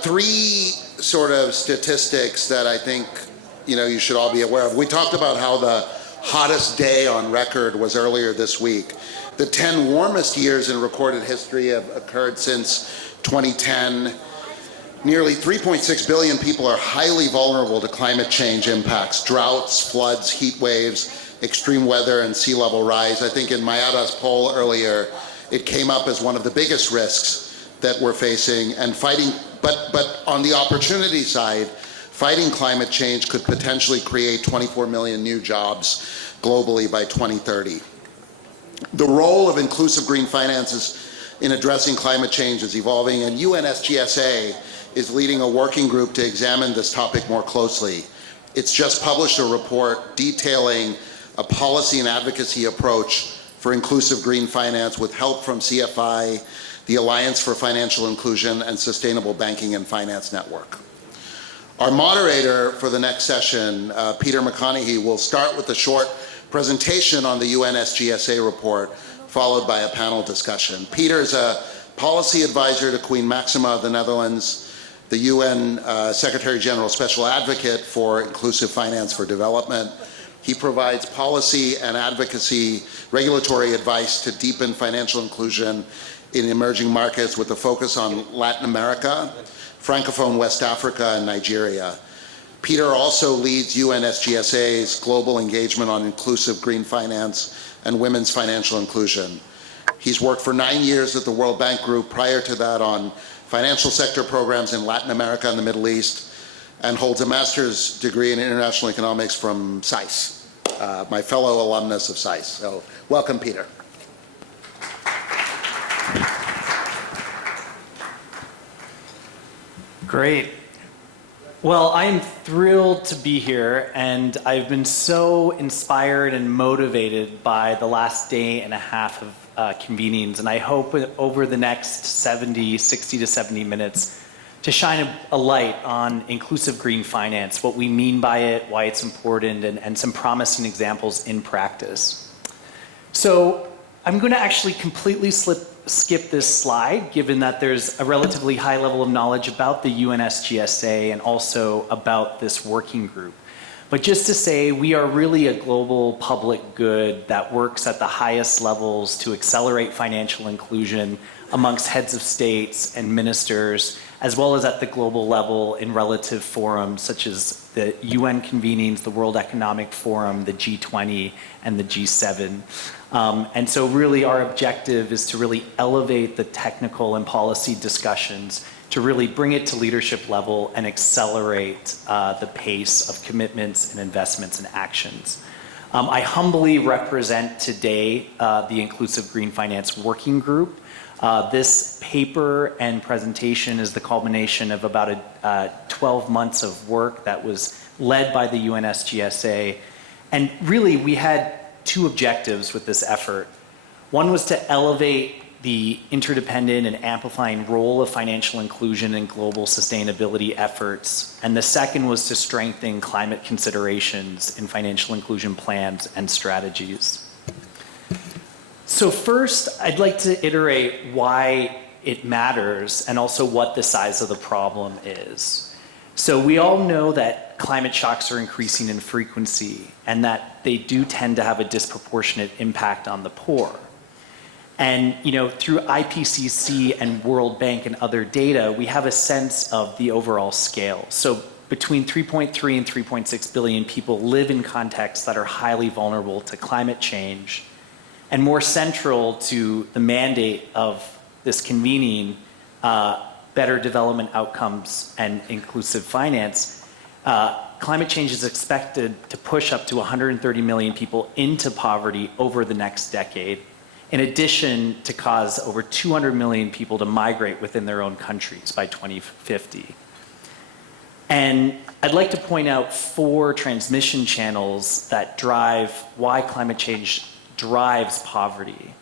Three sort of statistics that I think you should all be aware of. We talked about how the hottest day on record was earlier this week. The 10 warmest years in recorded history have occurred since 2010. Nearly 3.6 billion people are highly vulnerable to climate change impacts: droughts, floods, heat waves, extreme weather, and sea level rise. I think in Mayada's poll earlier, it came up as one of the biggest risks that we're facing, and fighting, but on the opportunity side, fighting climate change could potentially create 24 million new jobs globally by 2030. The role of inclusive green finances in addressing climate change is evolving, and UNSGSA is leading a working group to examine this topic more closely. It's just published a report detailing a policy and advocacy approach for inclusive green finance with help from CFI, the Alliance for Financial Inclusion, and Sustainable Banking and Finance Network. Our moderator for the next session, Peter McConaughey, will start with a short presentation on the UNSGSA report, followed by a panel discussion. Peter is a policy advisor to Queen Maxima of the Netherlands, the UN Secretary General Special Advocate for Inclusive Finance for Development. He provides policy and advocacy regulatory advice to deepen financial inclusion in emerging markets with a focus on Latin America, Francophone West Africa, and Nigeria. Peter also leads UNSGSA's global engagement on inclusive green finance and women's financial inclusion. He's worked for 9 years at the World Bank Group, prior to that on financial sector programs in Latin America and the Middle East, and holds a master's degree in international economics from SAIS, my fellow alumnus of SAIS. So welcome, Peter. Great. Well, I'm thrilled to be here, and I've been so inspired and motivated by the last day and a half of convenings, and I hope over the next 60 to 70 minutes to shine a light on inclusive green finance, what we mean by it, why it's important, and some promising examples in practice. So I'm going to actually completely skip this slide, given that there's a relatively high level of knowledge about the UNSGSA and also about this working group. But just to say, we are really a global public good that works at the highest levels to accelerate financial inclusion amongst heads of states and ministers, as well as at the global level in relative forums such as the UN convenings, the World Economic Forum, the G20, and the G7. And so really our objective is to really elevate the technical and policy discussions to really bring it to leadership level and accelerate the pace of commitments and investments and actions. I humbly represent today the Inclusive Green Finance Working Group. This paper and presentation is the culmination of about 12 months of work that was led by the UNSGSA. And really, we had two objectives with this effort. One was to elevate the interdependent and amplifying role of financial inclusion in global sustainability efforts. And the second was to strengthen climate considerations in financial inclusion plans and strategies. So first, I'd like to iterate why it matters and also what the size of the problem is. So we all know that climate shocks are increasing in frequency and that they do tend to have a disproportionate impact on the poor. And through IPCC and World Bank and other data, we have a sense of the overall scale. So between 3.3 and 3.6 billion people live in contexts that are highly vulnerable to climate change. And more central to the mandate of this convening, better development outcomes and inclusive finance, climate change is expected to push up to 130 million people into poverty over the next decade, in addition to cause over 200 million people to migrate within their own countries by 2050. And I'd like to point out 4 transmission channels that drive why climate change drives poverty.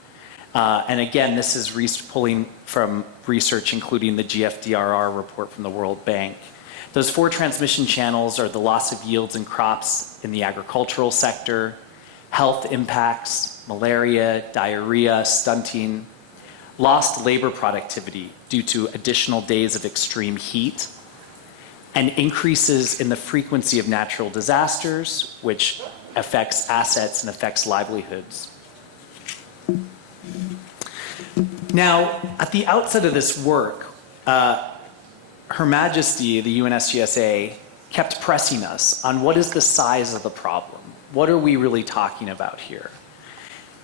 And again, this is pulling from research including the GFDRR report from the World Bank. Those 4 transmission channels are the loss of yields and crops in the agricultural sector, health impacts, malaria, diarrhea, stunting, lost labor productivity due to additional days of extreme heat, and increases in the frequency of natural disasters, which affects assets and affects livelihoods. Now, at the outset of this work, Her Majesty, the UNSGSA, kept pressing us on what is the size of the problem? What are we really talking about here?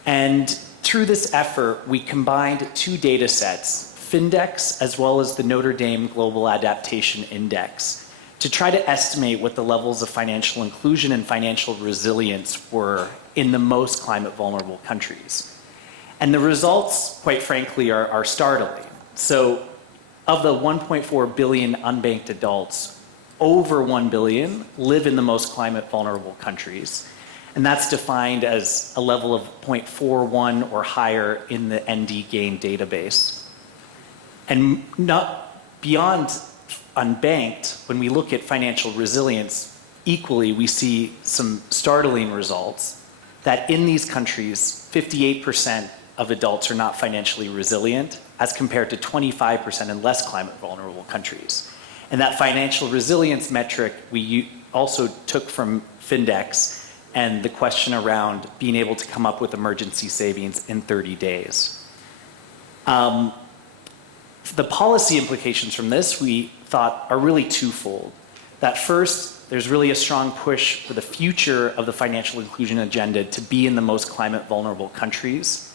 And through this effort, we combined two data sets, Findex as well as the Notre Dame Global Adaptation Index, to try to estimate what the levels of financial inclusion and financial resilience were in the most climate vulnerable countries. And the results, quite frankly, are startling. So of the 1.4 billion unbanked adults, over 1 billion live in the most climate vulnerable countries. And that's defined as a level of 0.41 or higher in the ND GAIN database. And not beyond unbanked, when we look at financial resilience, equally we see some startling results that in these countries, 58% of adults are not financially resilient as compared to 25% in less climate vulnerable countries. And that financial resilience metric we also took from Findex and the question around being able to come up with emergency savings in 30 days. The policy implications from this, we thought, are really twofold. That first, there's really a strong push for the future of the financial inclusion agenda to be in the most climate vulnerable countries.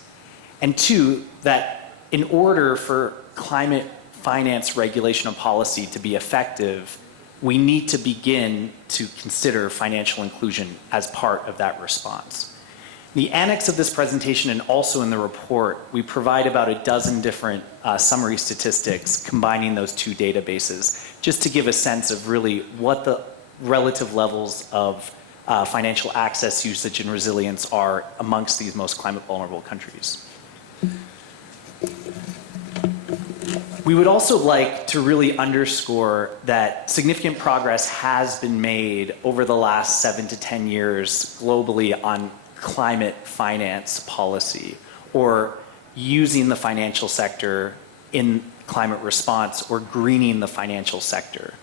And two, that in order for climate finance regulation and policy to be effective, we need to begin to consider financial inclusion as part of that response. In the annex of this presentation and also in the report, we provide about a dozen different summary statistics combining those two databases, just to give a sense of really what the relative levels of financial access, usage, and resilience are amongst these most climate vulnerable countries. We would also like to really underscore that significant progress has been made over the last 7 to 10 years globally on climate finance policy, or using the financial sector in climate response, or greening the financial sector.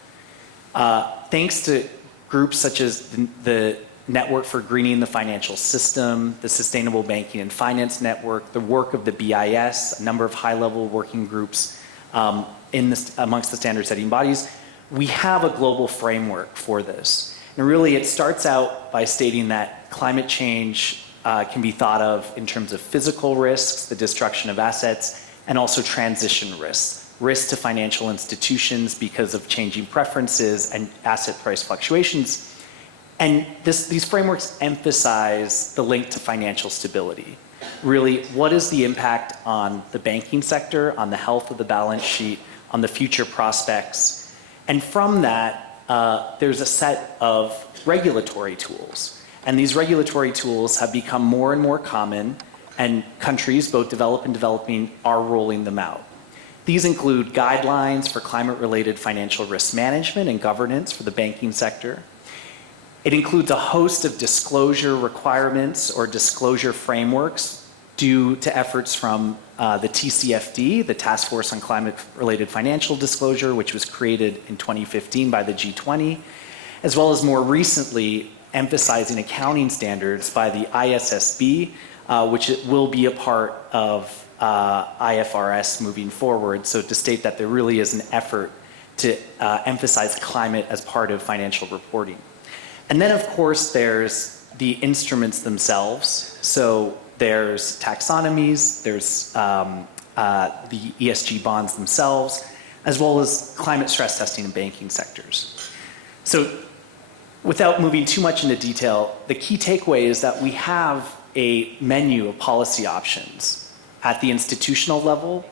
Thanks to groups such as the Network for Greening the Financial System, the Sustainable Banking and Finance Network, the work of the BIS, a number of high-level working groups amongst the standard setting bodies, we have a global framework for this. And really it starts out by stating that climate change can be thought of in terms of physical risks, the destruction of assets, and also transition risks. Risks to financial institutions because of changing preferences and asset price fluctuations. And these frameworks emphasize the link to financial stability. Really, what is the impact on the banking sector, on the health of the balance sheet, on the future prospects? And from that, there's a set of regulatory tools. And these regulatory tools have become more and more common, and countries, both developed and developing, are rolling them out. These include guidelines for climate-related financial risk management and governance for the banking sector. It includes a host of disclosure requirements or disclosure frameworks due to efforts from the TCFD, the Task Force on Climate-Related Financial Disclosure, which was created in 2015 by the G20, as well as more recently emphasizing accounting standards by the ISSB, which will be a part of IFRS moving forward. So to state that there really is an effort to emphasize climate as part of financial reporting. And then, of course, there's the instruments themselves. So there's taxonomies, there's the ESG bonds themselves, as well as climate stress testing in banking sectors. So without moving too much into detail, the key takeaway is that we have a menu of policy options at the institutional level.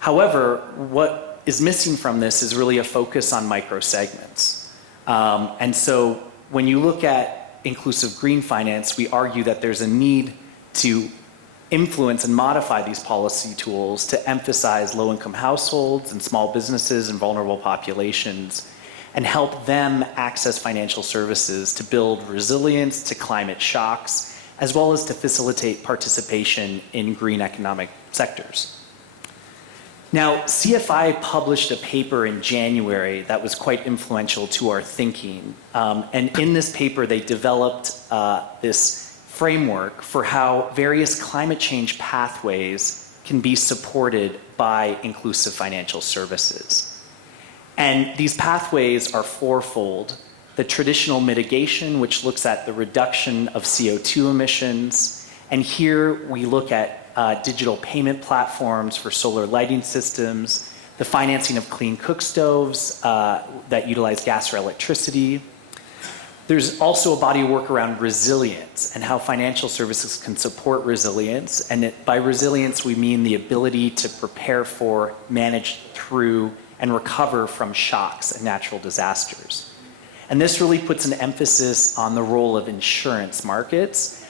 However, what is missing from this is really a focus on micro segments. And so when you look at inclusive green finance, we argue that there's a need to influence and modify these policy tools to emphasize low-income households and small businesses and vulnerable populations, and help them access financial services to build resilience to climate shocks, as well as to facilitate participation in green economic sectors. Now, CFI published a paper in January that was quite influential to our thinking. And in this paper, they developed this framework for how various climate change pathways can be supported by inclusive financial services. And these pathways are fourfold. The traditional mitigation, which looks at the reduction of CO2 emissions. And here we look at digital payment platforms for solar lighting systems, the financing of clean cook stoves that utilize gas or electricity. There's also a body of work around resilience and how financial services can support resilience. And by resilience, we mean the ability to prepare for, manage through, and recover from shocks and natural disasters. And this really puts an emphasis on the role of insurance markets,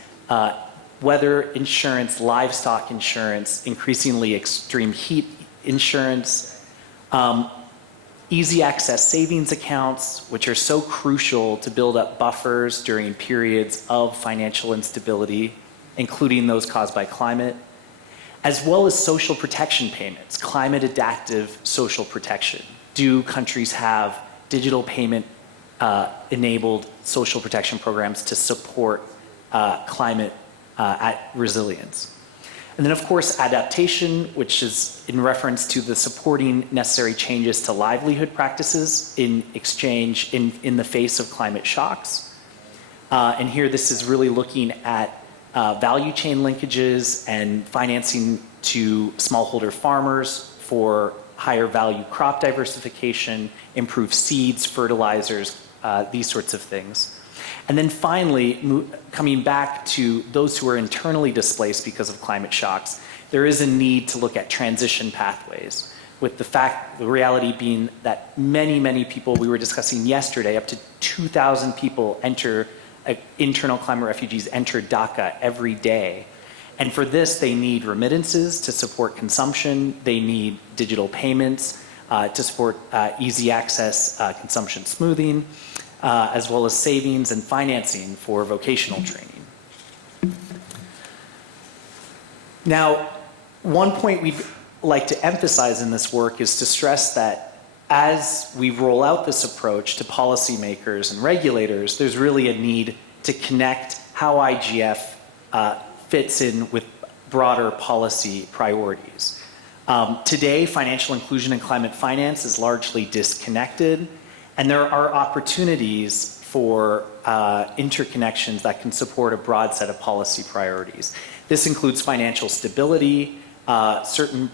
weather insurance, livestock insurance, increasingly extreme heat insurance, easy access savings accounts, which are so crucial to build up buffers during periods of financial instability, including those caused by climate, as well as social protection payments, climate adaptive social protection. Do countries have digital payment enabled social protection programs to support climate resilience? And then, of course, adaptation, which is in reference to the supporting necessary changes to livelihood practices in exchange in the face of climate shocks. And here, this is really looking at value chain linkages and financing to smallholder farmers for higher value crop diversification, improved seeds, fertilizers, these sorts of things. And then finally, coming back to those who are internally displaced because of climate shocks, there is a need to look at transition pathways, with the reality being that many people, we were discussing yesterday, up to 2,000 people internal climate refugees enter Dhaka every day. And for this, they need remittances to support consumption. They need digital payments to support easy access consumption smoothing, as well as savings and financing for vocational training. Now, one point we'd like to emphasize in this work is to stress that as we roll out this approach to policymakers and regulators, there's really a need to connect how IGF fits in with broader policy priorities. Today, financial inclusion and climate finance is largely disconnected, and there are opportunities for interconnections that can support a broad set of policy priorities. This includes financial stability. Certain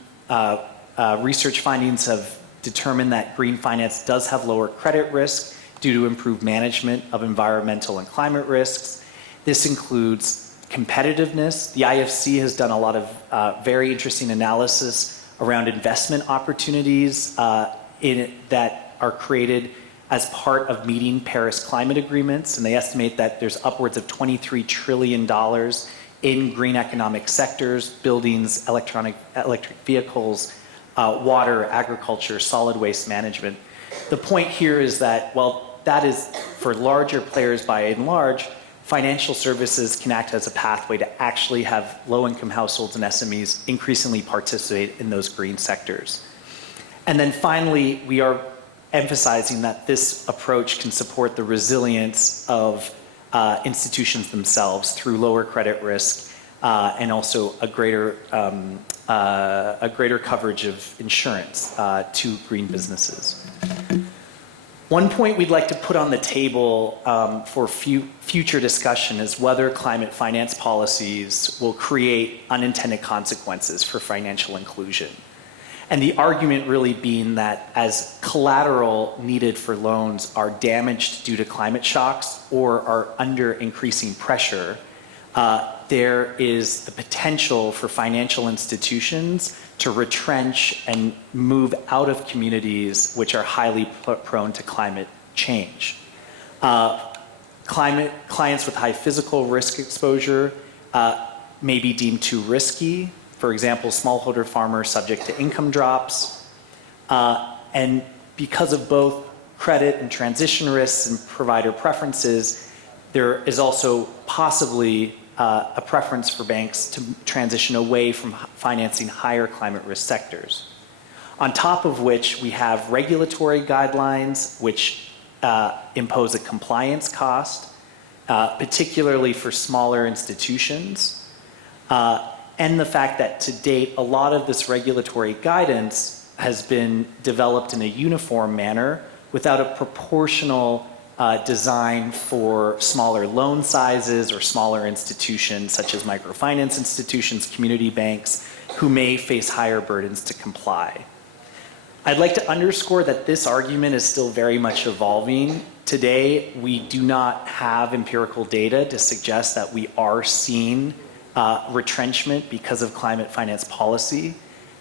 research findings have determined that green finance does have lower credit risk due to improved management of environmental and climate risks. This includes competitiveness. The IFC has done a lot of very interesting analysis around investment opportunities that are created as part of meeting Paris climate agreements, and they estimate that there's upwards of $23 trillion in green economic sectors, buildings, electric vehicles, water, agriculture, solid waste management. The point here is that, while that is for larger players by and large, financial services can act as a pathway to actually have low-income households and SMEs increasingly participate in those green sectors. And then finally, we are emphasizing that this approach can support the resilience of institutions themselves through lower credit risk and also a greater coverage of insurance to green businesses. One point we'd like to put on the table for future discussion is whether climate finance policies will create unintended consequences for financial inclusion. And the argument really being that as collateral needed for loans are damaged due to climate shocks or are under increasing pressure, there is the potential for financial institutions to retrench and move out of communities which are highly prone to climate change. Clients with high physical risk exposure may be deemed too risky. For example, smallholder farmers subject to income drops. And because of both credit and transition risks and provider preferences, there is also possibly a preference for banks to transition away from financing higher climate risk sectors. On top of which we have regulatory guidelines which impose a compliance cost, particularly for smaller institutions, and the fact that to date a lot of this regulatory guidance has been developed in a uniform manner without a proportional design for smaller loan sizes or smaller institutions such as microfinance institutions, community banks, who may face higher burdens to comply. I'd like to underscore that this argument is still very much evolving. Today, we do not have empirical data to suggest that we are seeing retrenchment because of climate finance policy.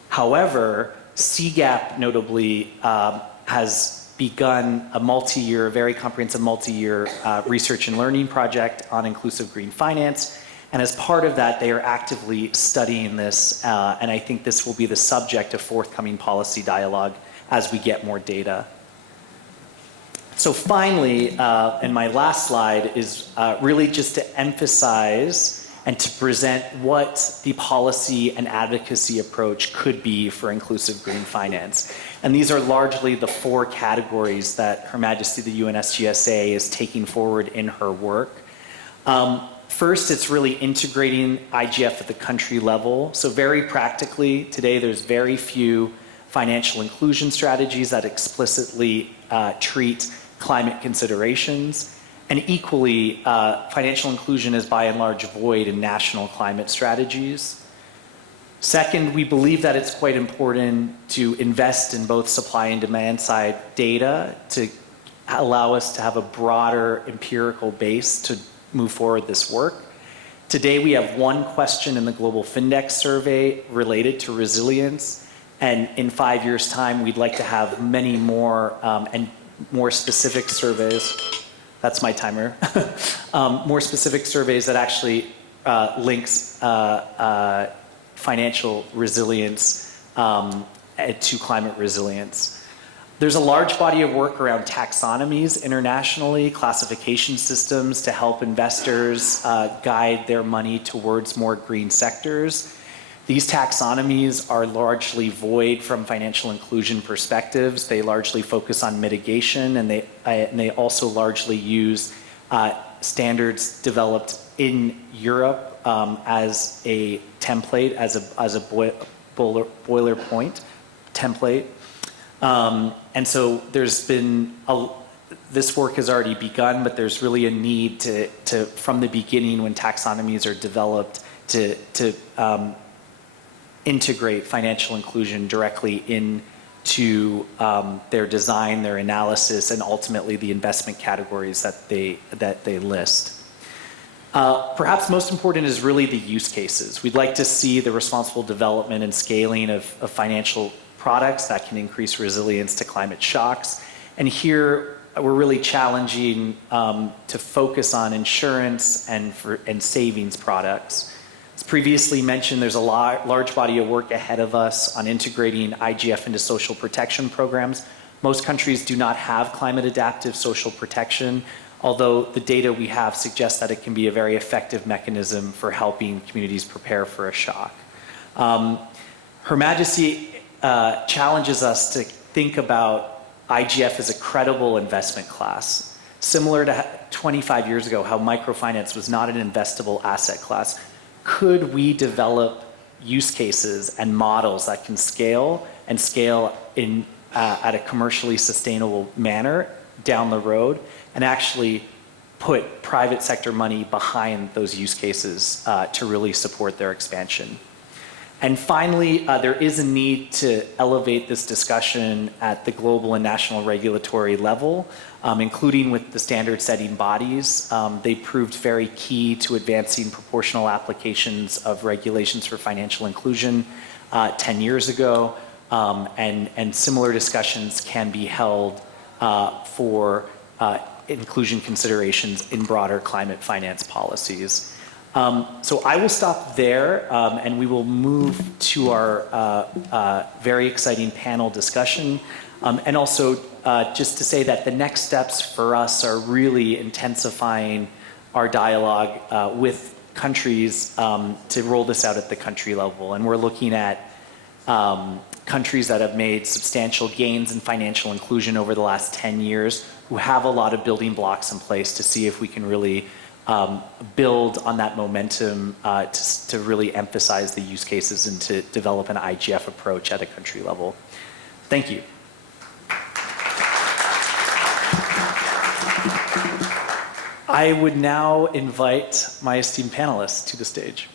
However, CGAP notably has begun a multi-year, very comprehensive multi-year research and learning project on inclusive green finance. And as part of that, they are actively studying this, and I think this will be the subject of forthcoming policy dialogue as we get more data. So finally, and my last slide is really just to emphasize and to present what the policy and advocacy approach could be for inclusive green finance. And these are largely the 4 categories that Her Majesty the UNSGSA is taking forward in her work. First, it's really integrating IGF at the country level. So very practically, today there's very few financial inclusion strategies that explicitly treat climate considerations. And equally, financial inclusion is by and large void in national climate strategies. Second, we believe that it's quite important to invest in both supply and demand side data to allow us to have a broader empirical base to move forward this work. Today, we have 1 question in the Global Findex survey related to resilience. And in 5 years' time, we'd like to have many more and more specific surveys. That's my timer. More specific surveys that actually links financial resilience to climate resilience. There's a large body of work around taxonomies internationally, classification systems to help investors guide their money towards more green sectors. These taxonomies are largely void from financial inclusion perspectives. They largely focus on mitigation, and they also largely use standards developed in Europe as a template, as a boilerplate template. And so there's been this work has already begun, but there's really a need to from the beginning when taxonomies are developed to integrate financial inclusion directly into their design, their analysis, and ultimately the investment categories that they list. Perhaps most important is really the use cases. We'd like to see the responsible development and scaling of financial products that can increase resilience to climate shocks. And here we're really challenging to focus on insurance and savings products. As previously mentioned, there's a large body of work ahead of us on integrating IGF into social protection programs. Most countries do not have climate adaptive social protection, although the data we have suggests that it can be a very effective mechanism for helping communities prepare for a shock. Her Majesty challenges us to think about IGF as a credible investment class, similar to 25 years ago how microfinance was not an investable asset class. Could we develop use cases and models that can scale in at a commercially sustainable manner down the road, and actually put private sector money behind those use cases to really support their expansion? And finally, there is a need to elevate this discussion at the global and national regulatory level, including with the standard-setting bodies. They proved very key to advancing proportional applications of regulations for financial inclusion 10 years ago, and similar discussions can be held for inclusion considerations in broader climate finance policies. So I will stop there, and we will move to our very exciting panel discussion. And also just to say that the next steps for us are really intensifying our dialogue with countries to roll this out at the country level. And we're looking at countries that have made substantial gains in financial inclusion over the last 10 years, who have a lot of building blocks in place to see if we can really build on that momentum to really emphasize the use cases and to develop an IGF approach at a country level. Thank you. I would now invite my esteemed panelists to the stage.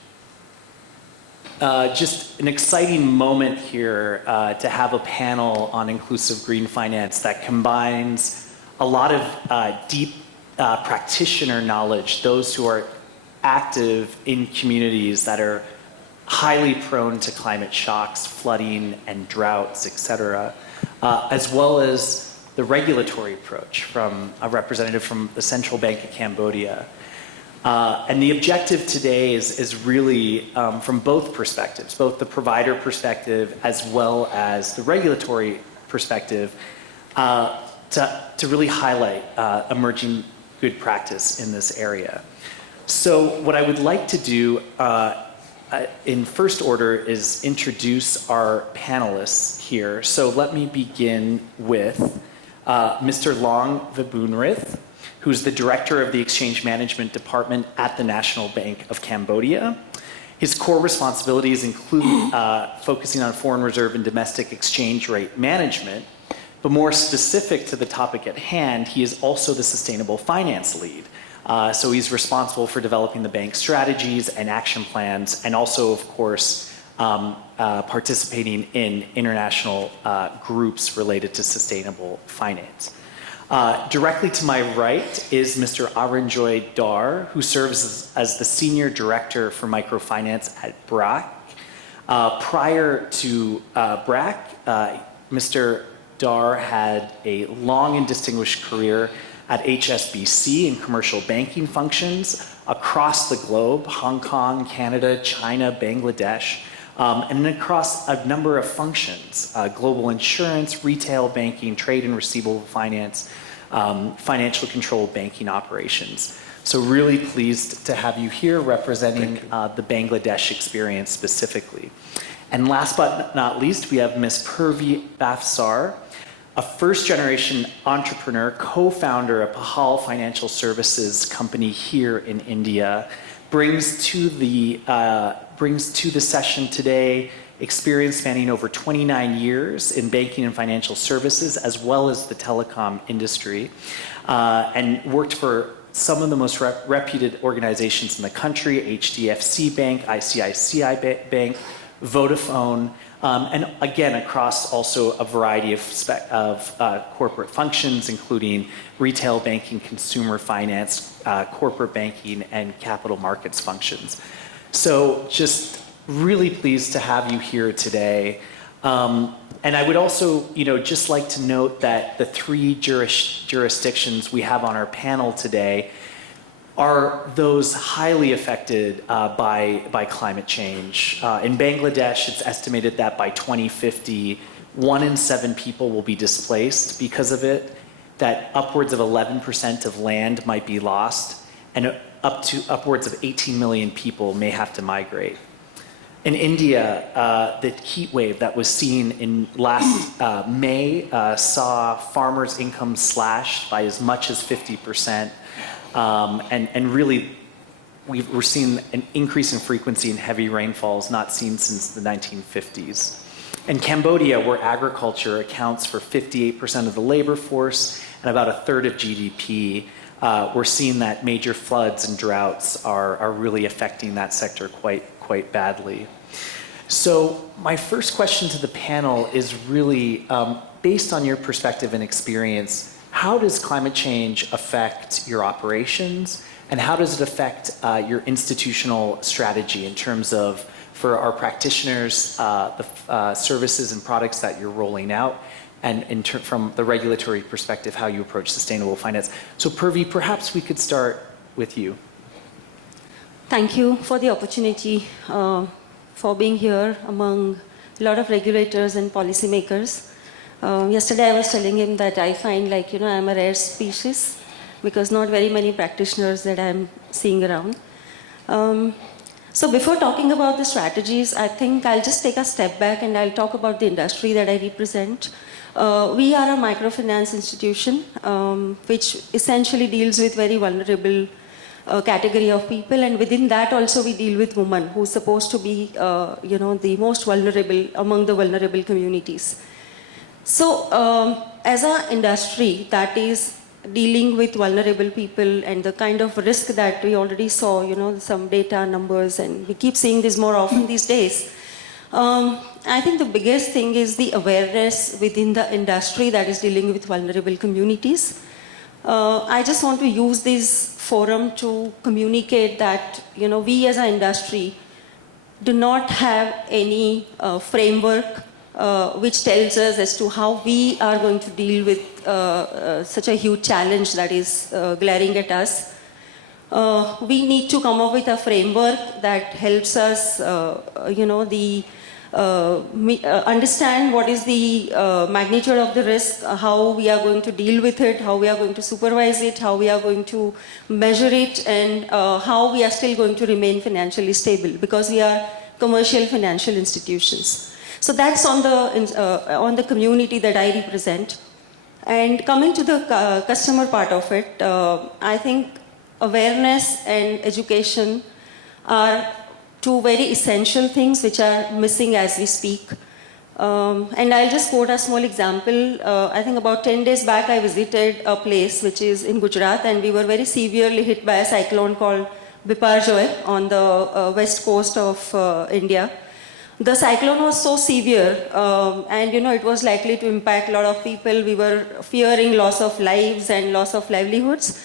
Just an exciting moment here to have a panel on inclusive green finance that combines a lot of deep practitioner knowledge, those who are active in communities that are highly prone to climate shocks, flooding, and droughts, et cetera, as well as the regulatory approach from a representative from the Central Bank of Cambodia. And the objective today is really from both perspectives, both the provider perspective as well as the regulatory perspective, to really highlight emerging good practice in this area. So what I would like to do in first order is introduce our panelists here. So let me begin with Mr. Long Vibunrith, who's the Director of the Exchange Management Department at the National Bank of Cambodia. His core responsibilities include focusing on foreign reserve and domestic exchange rate management, but more specific to the topic at hand, he is also the sustainable finance lead. So he's responsible for developing the bank's strategies and action plans, and also, of course, participating in international groups related to sustainable finance. Directly to my right is Mr. Aranjoy Dar, who serves as the Senior Director for Microfinance at BRAC. Prior to BRAC, Mr. Dar had a long and distinguished career at HSBC in commercial banking functions across the globe, Hong Kong, Canada, China, Bangladesh, and across a number of functions, global insurance, retail banking, trade and receivable finance, financial control banking operations. So really pleased to have you here representing the Bangladesh experience specifically. And last but not least, we have Ms. Purvi Bafsar, a first-generation entrepreneur, co-founder of Pahal Financial Services company here in India, brings to the session today experience spanning over 29 years in banking and financial services, as well as the telecom industry, and worked for some of the most reputed organizations in the country: HDFC Bank, ICICI Bank, Vodafone, and again, across also a variety of corporate functions, including retail banking, consumer finance, corporate banking, and capital markets functions. So just really pleased to have you here today. And I would also, just like to note that the three jurisdictions we have on our panel today are those highly affected by climate change. In Bangladesh, it's estimated that by 2050, 1 in 7 people will be displaced because of it, that upwards of 11% of land might be lost, and upwards of 18 million people may have to migrate. In India, the heat wave that was seen in last May saw farmers' income slashed by as much as 50%. And really, we're seeing an increase in frequency in heavy rainfalls not seen since the 1950s. In Cambodia, where agriculture accounts for 58% of the labor force and about a third of GDP, we're seeing that major floods and droughts are really affecting that sector quite badly. So my first question to the panel is really, based on your perspective and experience, how does climate change affect your operations, and how does it affect your institutional strategy in terms of, for our practitioners, the services and products that you're rolling out, and from the regulatory perspective, how you approach sustainable finance? So Purvi, perhaps we could start with you. Thank you for the opportunity for being here among a lot of regulators and policymakers. Yesterday I was telling him that I find I'm a rare species because not very many practitioners that I'm seeing around. So before talking about the strategies, I think I'll just take a step back and I'll talk about the industry that I represent. We are a microfinance institution which essentially deals with very vulnerable category of people, and within that also we deal with women who's supposed to be the most vulnerable among the vulnerable communities. So as an industry that is dealing with vulnerable people and the kind of risk that we already saw, some data numbers, and we keep seeing this more often these days, I think the biggest thing is the awareness within the industry that is dealing with vulnerable communities. I just want to use this forum to communicate that we as an industry do not have any framework which tells us as to how we are going to deal with such a huge challenge that is glaring at us. We need to come up with a framework that helps us, understand what is the magnitude of the risk, how we are going to deal with it, how we are going to supervise it, how we are going to measure it, and how we are still going to remain financially stable, because we are commercial financial institutions. So that's on the community that I represent. And coming to the customer part of it, I think awareness and education are two very essential things which are missing as we speak. And I'll just quote a small example. I think about 10 days back I visited a place which is in Gujarat, and we were very severely hit by a cyclone called Biparjoy on the west coast of India. The cyclone was so severe and it was likely to impact a lot of people. We were fearing loss of lives and loss of livelihoods.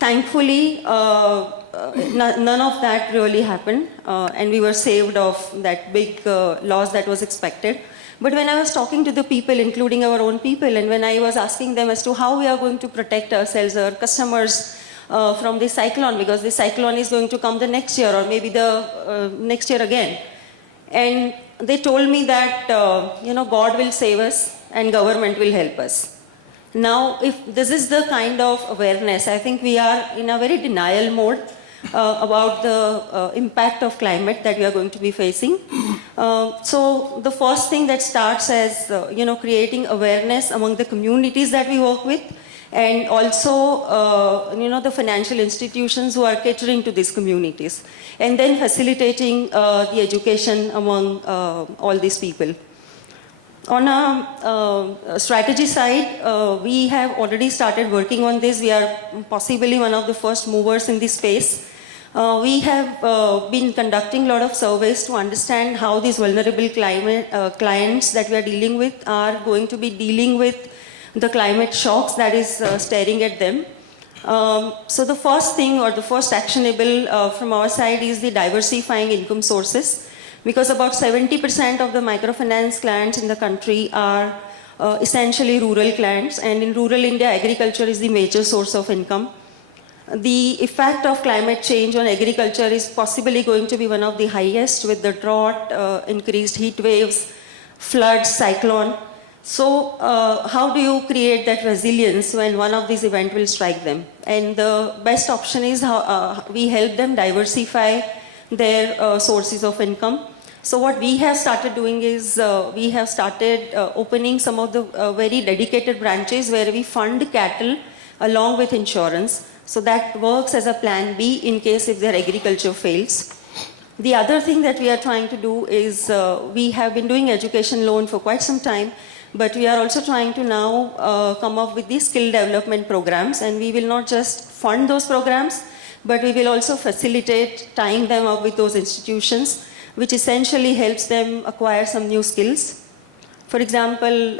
Thankfully, none of that really happened, and we were saved of that big loss that was expected. But when I was talking to the people, including our own people, and when I was asking them as to how we are going to protect ourselves, our customers, from this cyclone, because this cyclone is going to come the next year or maybe the next year again. And they told me that, God will save us and government will help us. Now, if this is the kind of awareness, I think we are in a very denial mode about the impact of climate that we are going to be facing. So the first thing that starts as, creating awareness among the communities that we work with, and also, the financial institutions who are catering to these communities, and then facilitating the education among all these people. On a strategy side, we have already started working on this. We are possibly one of the first movers in this space. We have been conducting a lot of surveys to understand how these vulnerable clients that we are dealing with are going to be dealing with the climate shocks that is staring at them. So the first thing, or the first actionable from our side, is the diversifying income sources, because about 70% of the microfinance clients in the country are essentially rural clients, and in rural India, agriculture is the major source of income. The effect of climate change on agriculture is possibly going to be one of the highest, with the drought, increased heat waves, floods, cyclone. So how do you create that resilience when one of these events will strike them? And the best option is how we help them diversify their sources of income. So what we have started doing is we have started opening some of the very dedicated branches where we fund cattle along with insurance. So that works as a plan B in case if their agriculture fails. The other thing that we are trying to do is we have been doing education loan for quite some time, but we are also trying to now come up with these skill development programs, and we will not just fund those programs, but we will also facilitate tying them up with those institutions, which essentially helps them acquire some new skills. For example,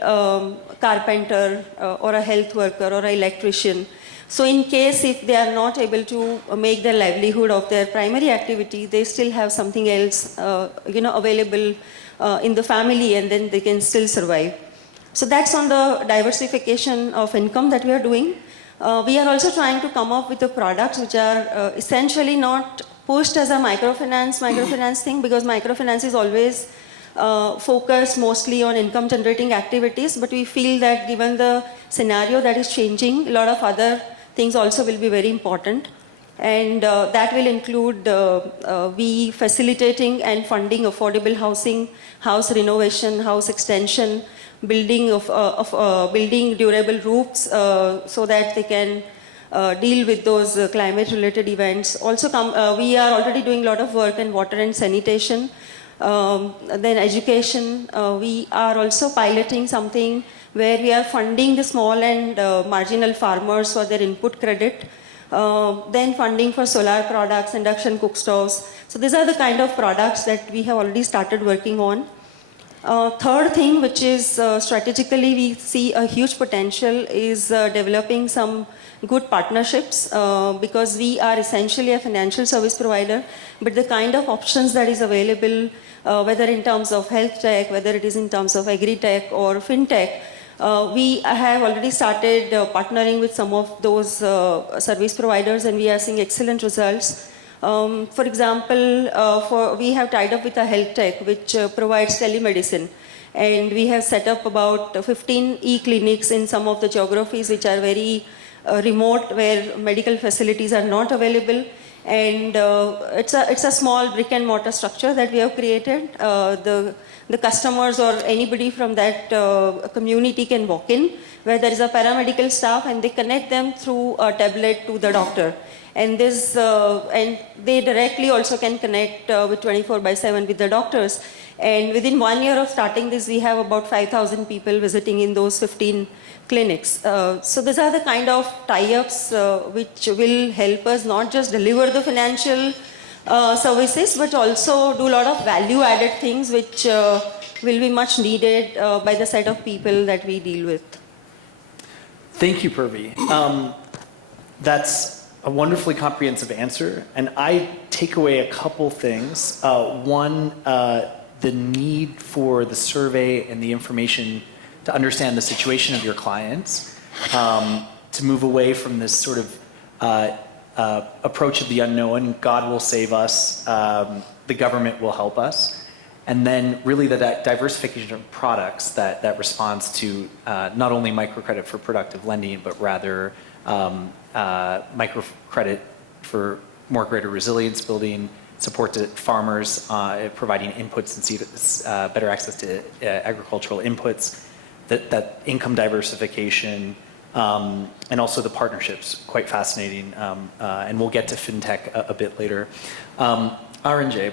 carpenter or a health worker or an electrician. So in case if they are not able to make their livelihood of their primary activity, they still have something else available in the family, and then they can still survive. So that's on the diversification of income that we are doing. We are also trying to come up with the products which are essentially not pushed as a microfinance thing, because microfinance is always focused mostly on income generating activities, but we feel that given the scenario that is changing, a lot of other things also will be very important. And that will include we facilitating and funding affordable housing, house renovation, house extension, building building durable roofs so that they can deal with those climate-related events. Also, we are already doing a lot of work in water and sanitation. Then education. We are also piloting something where we are funding the small and marginal farmers for their input credit. Then funding for solar products, induction cook stoves. So these are the kind of products that we have already started working on. Third thing, which is strategically we see a huge potential, is developing some good partnerships because we are essentially a financial service provider, but the kind of options that is available, whether in terms of health tech, whether it is in terms of agri-tech or fintech, we have already started partnering with some of those service providers, and we are seeing excellent results. For example, we have tied up with a health tech which provides telemedicine, and we have set up about 15 e-clinics in some of the geographies which are very remote, where medical facilities are not available. And it's a small brick and mortar structure that we have created. The customers or anybody from that community can walk in, where there is a paramedical staff, and they connect them through a tablet to the doctor. And and they directly also can connect with 24/7 with the doctors. And within 1 year of starting this, we have about 5,000 people visiting in those 15 clinics. So these are the kind of tie-ups which will help us not just deliver the financial services, but also do a lot of value-added things which will be much needed by the set of people that we deal with. Thank you, Purvi. That's a wonderfully comprehensive answer, and I take away a couple things. One, the need for the survey and the information to understand the situation of your clients, to move away from this sort of approach of the unknown, God will save us, the government will help us, and then really the diversification of products that responds to not only microcredit for productive lending, but rather microcredit for more greater resilience building, support to farmers, providing inputs and better access to agricultural inputs, that income diversification, and also the partnerships, quite fascinating. And we'll get to fintech a bit later. R&J,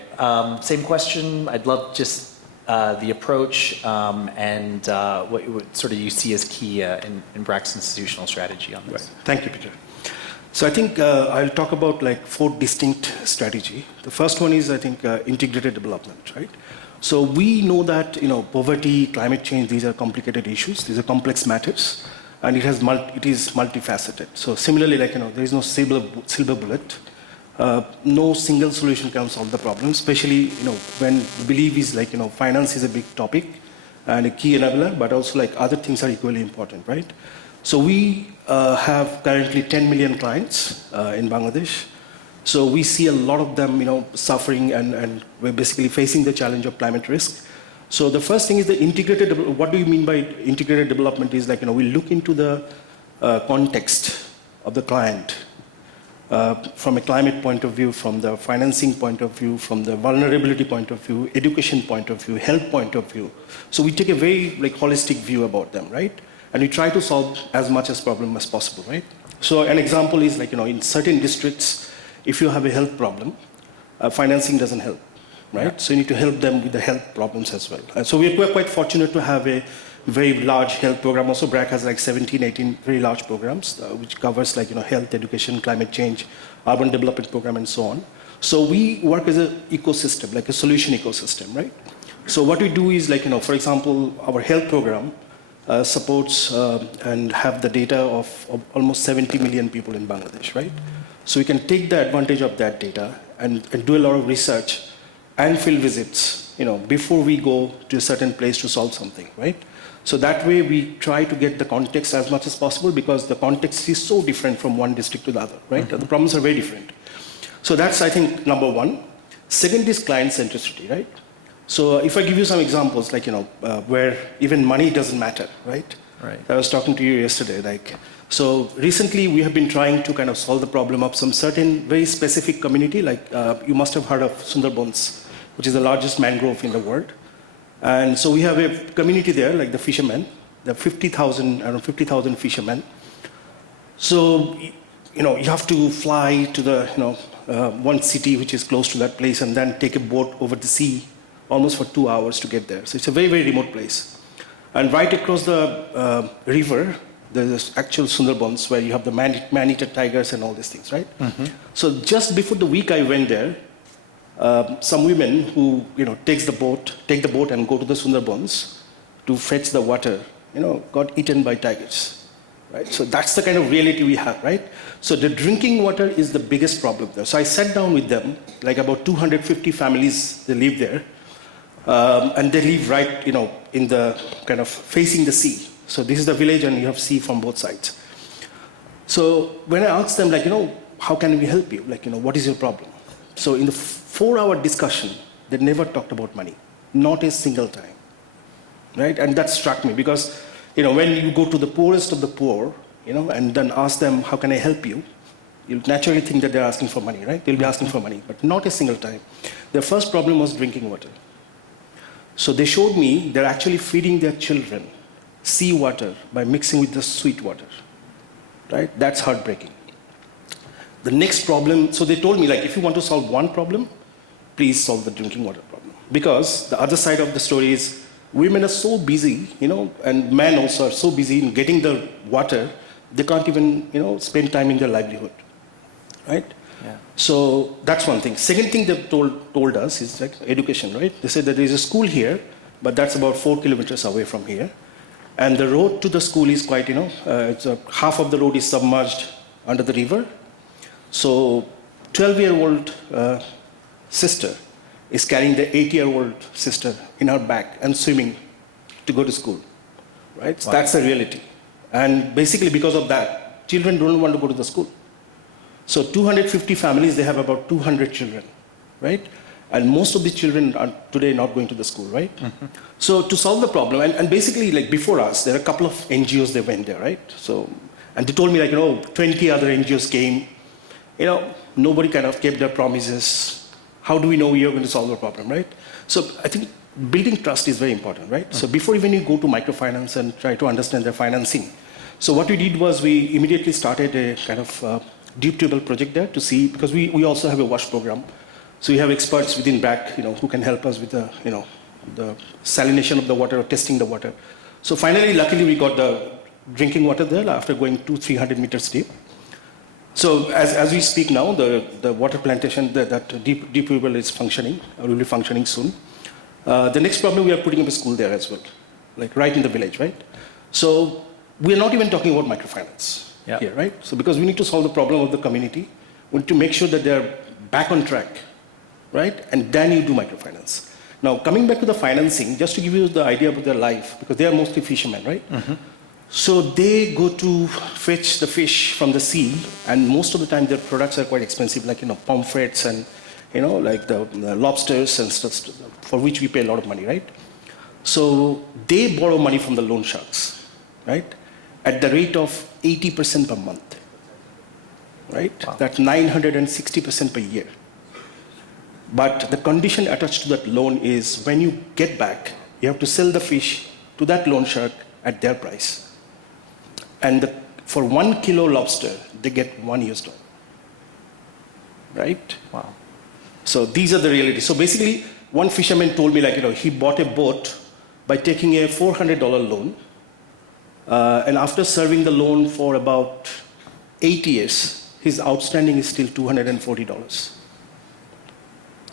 same question. I'd love just the approach and what sort of you see as key in BRAC's institutional strategy on this. Right. Thank you, Peter. So I think I'll talk about like 4 distinct strategy. The first one is, I think, integrated development, right? So we know that, poverty, climate change, these are complicated issues. These are complex matters, and it is multifaceted. So similarly, like, there is no silver bullet. No single solution can solve the problem, especially, when we believe is like, finance is a big topic and a key enabler, but also like other things are equally important, right? So we have currently 10 million clients in Bangladesh. So we see a lot of them, suffering and we're basically facing the challenge of climate risk. So the first thing is the integrated, what do you mean by integrated development is like, we look into the context of the client from a climate point of view, from the financing point of view, from the vulnerability point of view, education point of view, health point of view. So we take a very like holistic view about them, right? And we try to solve as much as problem as possible, right? So an example is like, in certain districts, if you have a health problem, financing doesn't help, right? Yeah. So you need to help them with the health problems as well. So we're quite fortunate to have a very large health program. Also, BRAC has like 17, 18 very large programs, which covers like, health, education, climate change, urban development program, and so on. So we work as an ecosystem, like a solution ecosystem, right? So what we do is like, for example, our health program supports and have the data of almost 70 million people in Bangladesh, right? So we can take the advantage of that data and do a lot of research and field visits, before we go to a certain place to solve something, right? So that way we try to get the context as much as possible, because the context is so different from one district to the other, right? Mm-hmm. The problems are very different. So that's, I think, number one. Second is client centricity, right? So if I give you some examples, like, where even money doesn't matter, right? Right. I was talking to you yesterday, like, So recently we have been trying to kind of solve the problem of some certain very specific community, like you must have heard of Sundarbans, which is the largest mangrove in the world. And so we have a community there, like the fishermen. There are 50,000 fishermen. So, you have to fly to the, one city which is close to that place and then take a boat over the sea almost for 2 hours to get there. So it's a very, very remote place. And right across the river, there's this actual Sundarbans where you have the man-eater tigers and all these things, right? Mm-hmm. So just before the week I went there, some women who, take the boat and go to the Sundarbans to fetch the water, got eaten by tigers, right? So that's the kind of reality we have, right? So the drinking water is the biggest problem there. So I sat down with them, like about 250 families, they live there. And they live right, in the kind of facing the sea. So this is the village and you have sea from both sides. So when I asked them, like, how can we help you? Like, what is your problem? So in the 4-hour discussion, they never talked about money. Not a single time, right? And that struck me because, when you go to the poorest of the poor, and then ask them, how can I help you? You'll naturally think that they're asking for money, right? They'll be asking for money, but not a single time. Their first problem was drinking water. So they showed me they're actually feeding their children seawater by mixing with the sweet water, right? That's heartbreaking. The next problem, so they told me, like, if you want to solve one problem, please solve the drinking water problem. Because the other side of the story is women are so busy, and men also are so busy in getting the water, they can't even, spend time in their livelihood, right? Yeah. So that's one thing. Second thing they told us is like education, right? They said that there is a school here, but that's about 4 kilometers away from here. And the road to the school is quite, half of the road is submerged under the river. So 12-year-old sister is carrying the 8-year-old sister in her back and swimming to go to school, right? So that's the reality. And basically because of that, children don't want to go to the school. So 250 families, they have about 200 children, right? And most of the children are today not going to the school, right? Mm-hmm. So to solve the problem, and basically like before us, there are a couple of NGOs that went there, right? So, and they told me like, 20 other NGOs came, nobody kind of kept their promises. How do we know we are going to solve the problem, right? So I think building trust is very important, right? Mm-hmm. So before even you go to microfinance and try to understand their financing, so what we did was we immediately started a kind of deep table project there to see, because we also have a WASH program. So we have experts within BRAC, who can help us with the, the salination of the water or testing the water. So finally, luckily, we got the drinking water there after going 200-300 meters deep. So as we speak now, the water plantation, that deep well is functioning, or will be functioning soon. The next problem, we are putting up a school there as well, like right in the village, right? So we are not even talking about microfinance here, right? So because we need to solve the problem of the community, we need to make sure that they are back on track, right? And then you do microfinance. Now, coming back to the financing, just to give you the idea about their life, because they are mostly fishermen, right? Mm-hmm. So they go to fetch the fish from the sea, and most of the time their products are quite expensive, like, pomfrets and, like the lobsters and stuff, for which we pay a lot of money, right? So they borrow money from the loan sharks, right? At the rate of 80% per month, right? Wow. That's 960% per year. But the condition attached to that loan is when you get back, you have to sell the fish to that loan shark at their price. And for 1 kilo lobster, they get $1, right? Wow. So these are the realities. So basically, one fisherman told me, like, he bought a boat by taking a $400 loan. And after serving the loan for about 8 years, his outstanding is still $240.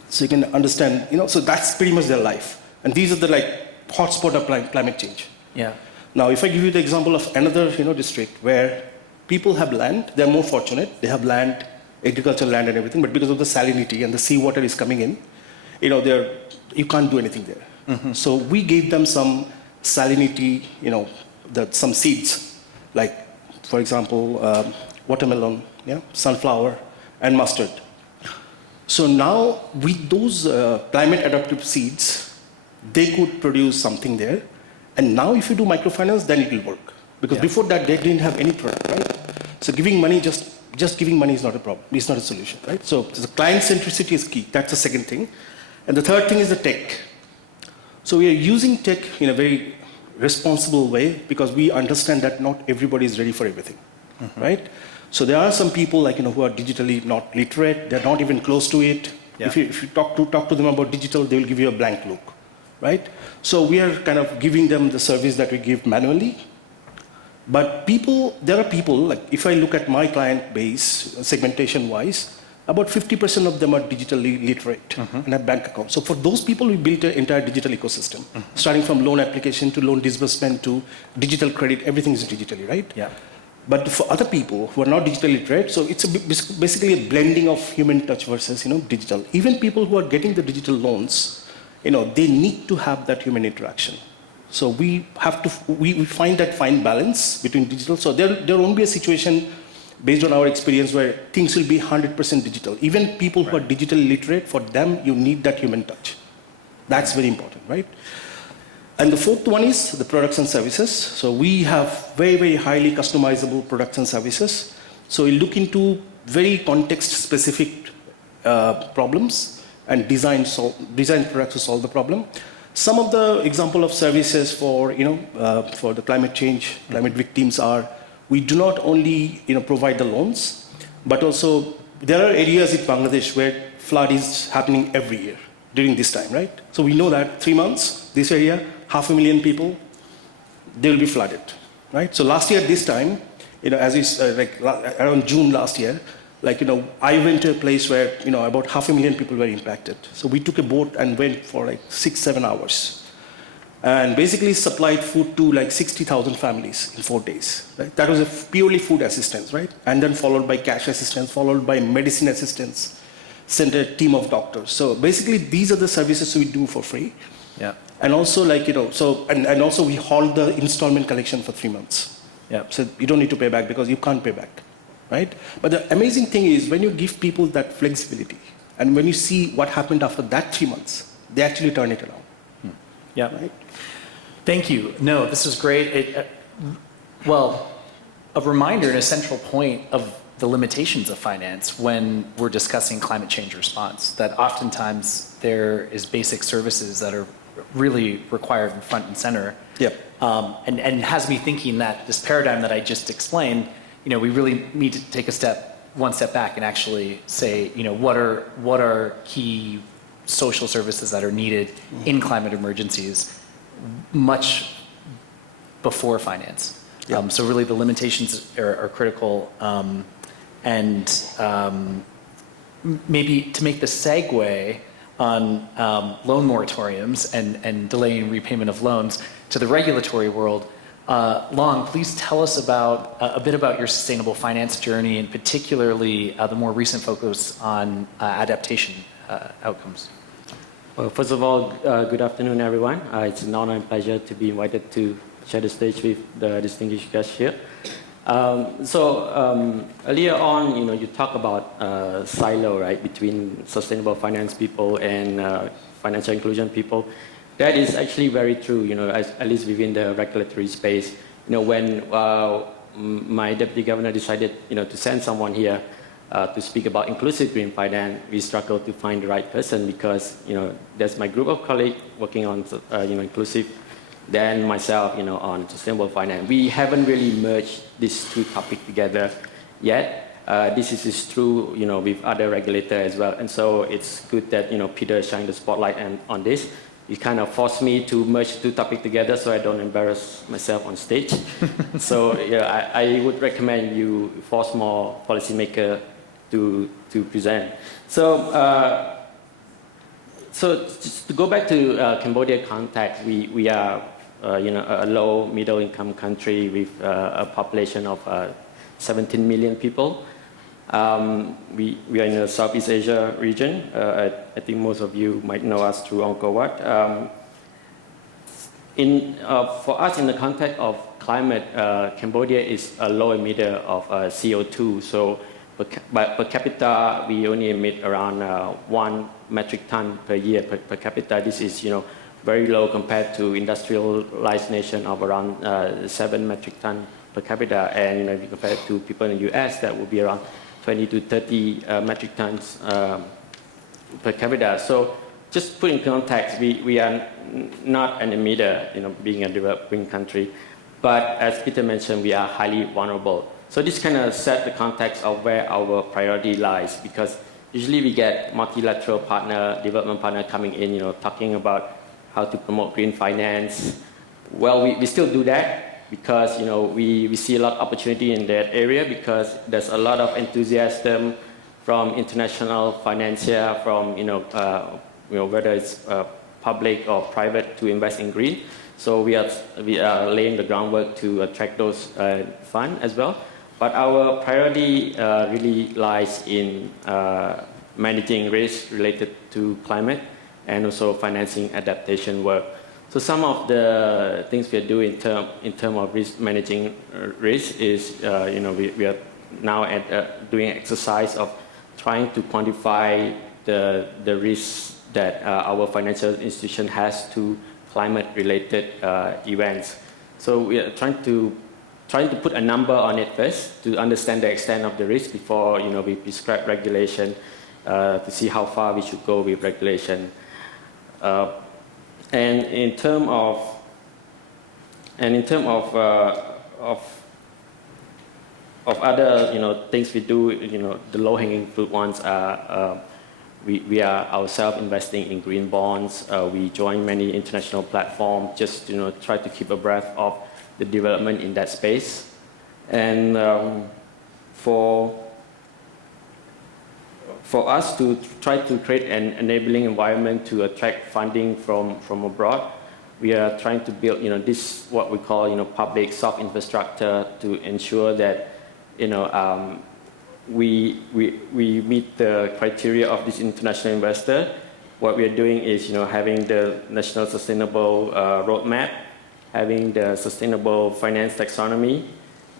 So you can understand, so that's pretty much their life. And these are the hotspot of climate change. Yeah. Now, if I give you the example of another, district where people have land, they're more fortunate. They have land, agricultural land and everything, but because of the salinity and the seawater is coming in, you can't do anything there. Mm-hmm. So we gave them some salinity, some seeds, like, for example, watermelon, sunflower, and mustard. So now, with those climate adaptive seeds, they could produce something there. And now if you do microfinance, then it will work. Because before that, they didn't have any product, right? So giving money, just giving money is not a problem. It's not a solution, right? So the client centricity is key. That's the second thing. And the third thing is the tech. So we are using tech in a very responsible way because we understand that not everybody is ready for everything, right? So there are some people who are digitally not literate. They're not even close to it. Yeah. If you talk to them about digital, they will give you a blank look, right? So we are kind of giving them the service that we give manually. But there are people, like if I look at my client base, segmentation-wise, about 50% of them are digitally literate and have bank accounts. So for those people, we built an entire digital ecosystem, starting from loan application to loan disbursement to digital credit, everything is digitally, right? Yeah. But for other people who are not digitally literate, so it's basically a blending of human touch versus digital. Even people who are getting the digital loans, they need to have that human interaction. So we find that fine balance between digital. So there won't be a situation based on our experience where things will be 100% digital. Even people who are digitally literate, for them, you need that human touch. That's very important, right? And the fourth one is the products and services. So we have very, very highly customizable products and services. So we look into very context-specific problems and design products to solve the problem. Some of the example of services for the climate change, climate victims are, we do not only provide the loans, but also there are areas in Bangladesh where flood is happening every year during this time, right? So we know that 3 months, this area, 500,000 people, they will be flooded, right? So last year this time, as is around June last year, I went to a place where about 500,000 people were impacted. So we took a boat and went for 6-7 hours. And basically supplied food to 60,000 families in 4 days. Right? That was a purely food assistance, right? And then followed by cash assistance, followed by medicine assistance, sent a team of doctors. So basically these are the services we do for free. Yeah. And also and also we hold the installment collection for 3 months. Yeah. So you don't need to pay back because you can't pay back, right? But the amazing thing is when you give people that flexibility and when you see what happened after that 3 months, they actually turn it around. Yeah. Right? Thank you. No, this was great. A reminder and a central point of the limitations of finance when we're discussing climate change response, that oftentimes there is basic services that are really required in front and center. Yep. And has me thinking that this paradigm that I just explained, we really need to take one step back and actually say, what are key social services that are needed in climate emergencies much before finance. Yep. So really the limitations are critical. Maybe to make the segue on loan moratoriums and delaying repayment of loans to the regulatory world, Long, please tell us a bit about your sustainable finance journey and particularly the more recent focus on adaptation outcomes. Well, first of all, good afternoon, everyone. It's an honor and pleasure to be invited to share the stage with the distinguished guests here. Earlier on, you talk about silo, right, between sustainable finance people and financial inclusion people. That is actually very true, at least within the regulatory space. When my deputy governor decided, to send someone here to speak about inclusive green finance, we struggled to find the right person because, there's my group of colleagues working on, inclusive, then myself, on sustainable finance. We haven't really merged these two topics together yet. This is true, with other regulators as well. And so it's good that, Peter is shining the spotlight on this. It kind of forced me to merge two topics together so I don't embarrass myself on stage. So I would recommend you force more policymakers to present. So just to go back to Cambodia context, we are a low middle income country with a population of 17 million people. We are in the Southeast Asia region. I think most of you might know us through Angkor Wat. For us, in the context of climate, Cambodia is a low emitter of CO2. So per capita, we only emit around 1 metric ton per year per capita. This is very low compared to industrialized nation of around 7 metric ton per capita, and if you compare it to people in the US, that would be around 20 to 30 metric tons per capita. So just put in context, we are not an emitter, being a developing country, but as Peter mentioned, we are highly vulnerable. So this kind of set the context of where our priority lies, because usually we get multilateral development partner coming in, talking about how to promote green finance. Well, we still do that because, we see a lot of opportunity in that area because there's a lot of enthusiasm from international financier, from, whether it's public or private to invest in green. So we are laying the groundwork to attract those funds as well. But our priority really lies in managing risk related to climate and also financing adaptation work. So some of the things we are doing in terms of managing risk is, we are now doing an exercise of trying to quantify the risks that our financial institution has to climate-related events. So we are trying to put a number on it first to understand the extent of the risk before we prescribe regulation to see how far we should go with regulation. And in terms of other things we do, the low-hanging fruit ones are we are ourselves investing in green bonds. We join many international platforms just try to keep abreast of the development in that space. And for us to try to create an enabling environment to attract funding from abroad, we are trying to build this what we call public soft infrastructure to ensure that we meet the criteria of this international investor. What we are doing is having the national sustainable roadmap, having the sustainable finance taxonomy,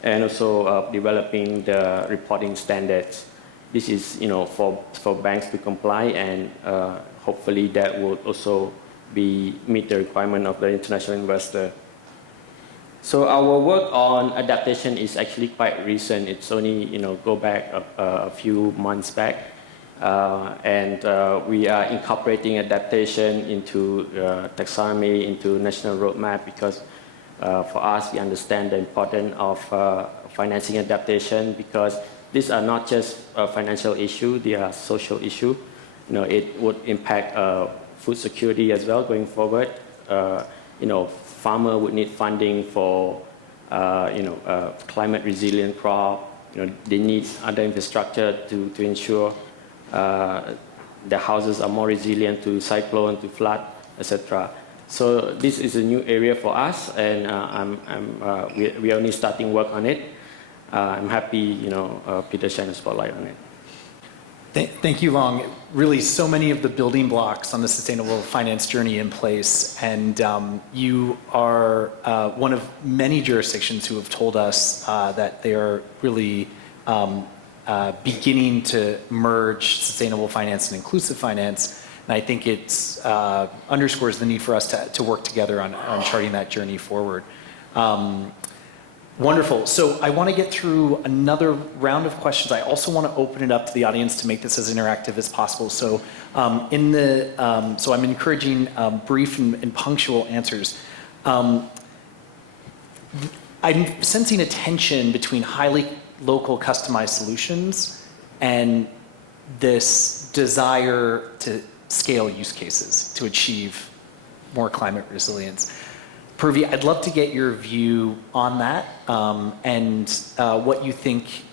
and also developing the reporting standards. This is for banks to comply, and hopefully that will also meet the requirement of the international investor. So our work on adaptation is actually quite recent. It's only go back a few months back, and we are incorporating adaptation into taxonomy, into national roadmap, because for us we understand the importance of financing adaptation, because these are not just a financial issue; they are social issue. It would impact food security as well going forward. Farmer would need funding for climate resilient crop. They need other infrastructure to ensure their houses are more resilient to cyclone, to flood, etc. So this is a new area for us, and we are only starting work on it. I'm happy Peter shined a spotlight on it. Thank you, Long. Really, so many of the building blocks on the sustainable finance journey in place, and you are one of many jurisdictions who have told us that they are really beginning to merge sustainable finance and inclusive finance, and I think it underscores the need for us to work together on charting that journey forward. Wonderful. So I want to get through another round of questions. I also want to open it up to the audience to make this as interactive as possible. So so I'm encouraging brief and punctual answers. I'm sensing a tension between highly local customized solutions and this desire to scale use cases to achieve more climate resilience. Purvi, I'd love to get your view on that and what you think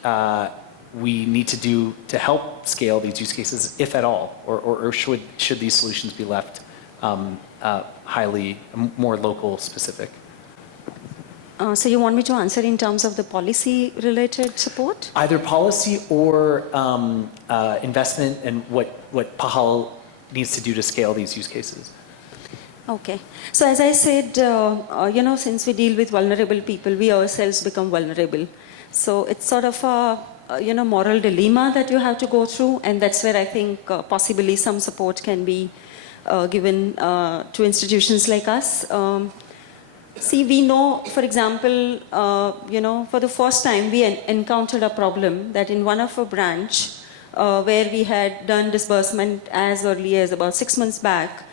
we need to do to help scale these use cases, if at all, or should these solutions be left highly more local specific? So you want me to answer in terms of the policy-related support? Either policy or investment, and what PAHAL needs to do to scale these use cases. Okay. So as I said, since we deal with vulnerable people, we ourselves become vulnerable. So it's sort of a moral dilemma that you have to go through, and that's where I think possibly some support can be given to institutions like us. See, we know, for example, for the first time we encountered a problem that in one of our branch, where we had done disbursement as early as about 6 months back,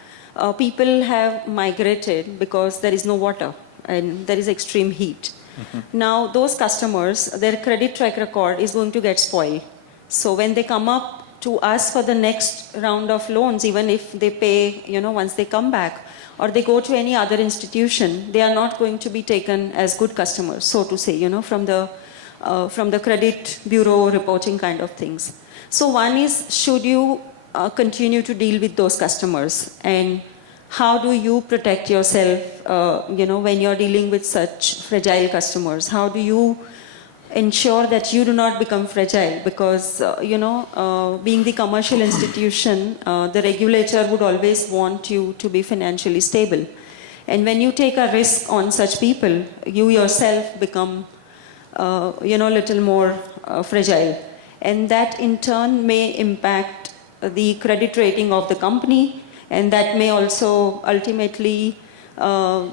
people have migrated because there is no water and there is extreme heat. Now, those customers, their credit track record is going to get spoiled. So when they come up to us for the next round of loans, even if they pay, once they come back, or they go to any other institution, they are not going to be taken as good customers, so to say, from the credit bureau reporting kind of things. So one is, should you continue to deal with those customers, and how do you protect yourself, when you're dealing with such fragile customers? How do you ensure that you do not become fragile? Because, being the commercial institution, the regulator would always want you to be financially stable. And when you take a risk on such people, you yourself become, little more fragile. And that in turn may impact the credit rating of the company, and that may also ultimately, will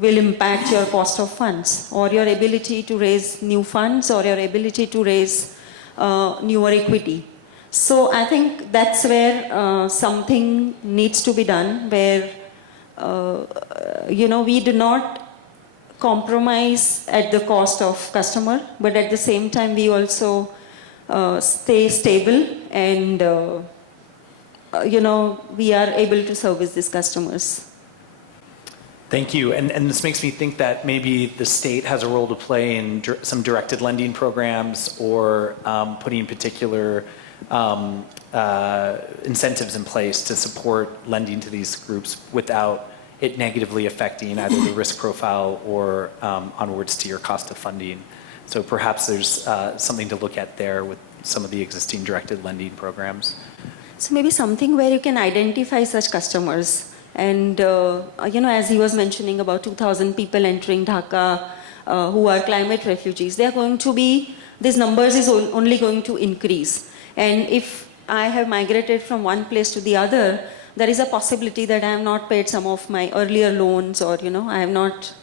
impact your cost of funds, or your ability to raise new funds, or your ability to raise newer equity. So I think that's where something needs to be done, where we do not compromise at the cost of customer, but at the same time we also stay stable, and we are able to service these customers. Thank you. And this makes me think that maybe the state has a role to play in some directed lending programs, or putting particular incentives in place to support lending to these groups without it negatively affecting either the risk profile or onwards to your cost of funding. So perhaps there's something to look at there with some of the existing directed lending programs. So maybe something where you can identify such customers. And, as he was mentioning about 2,000 people entering Dhaka who are climate refugees, they are going to be, these numbers is only going to increase. And if I have migrated from one place to the other, there is a possibility that I have not paid some of my earlier loans, or, I have not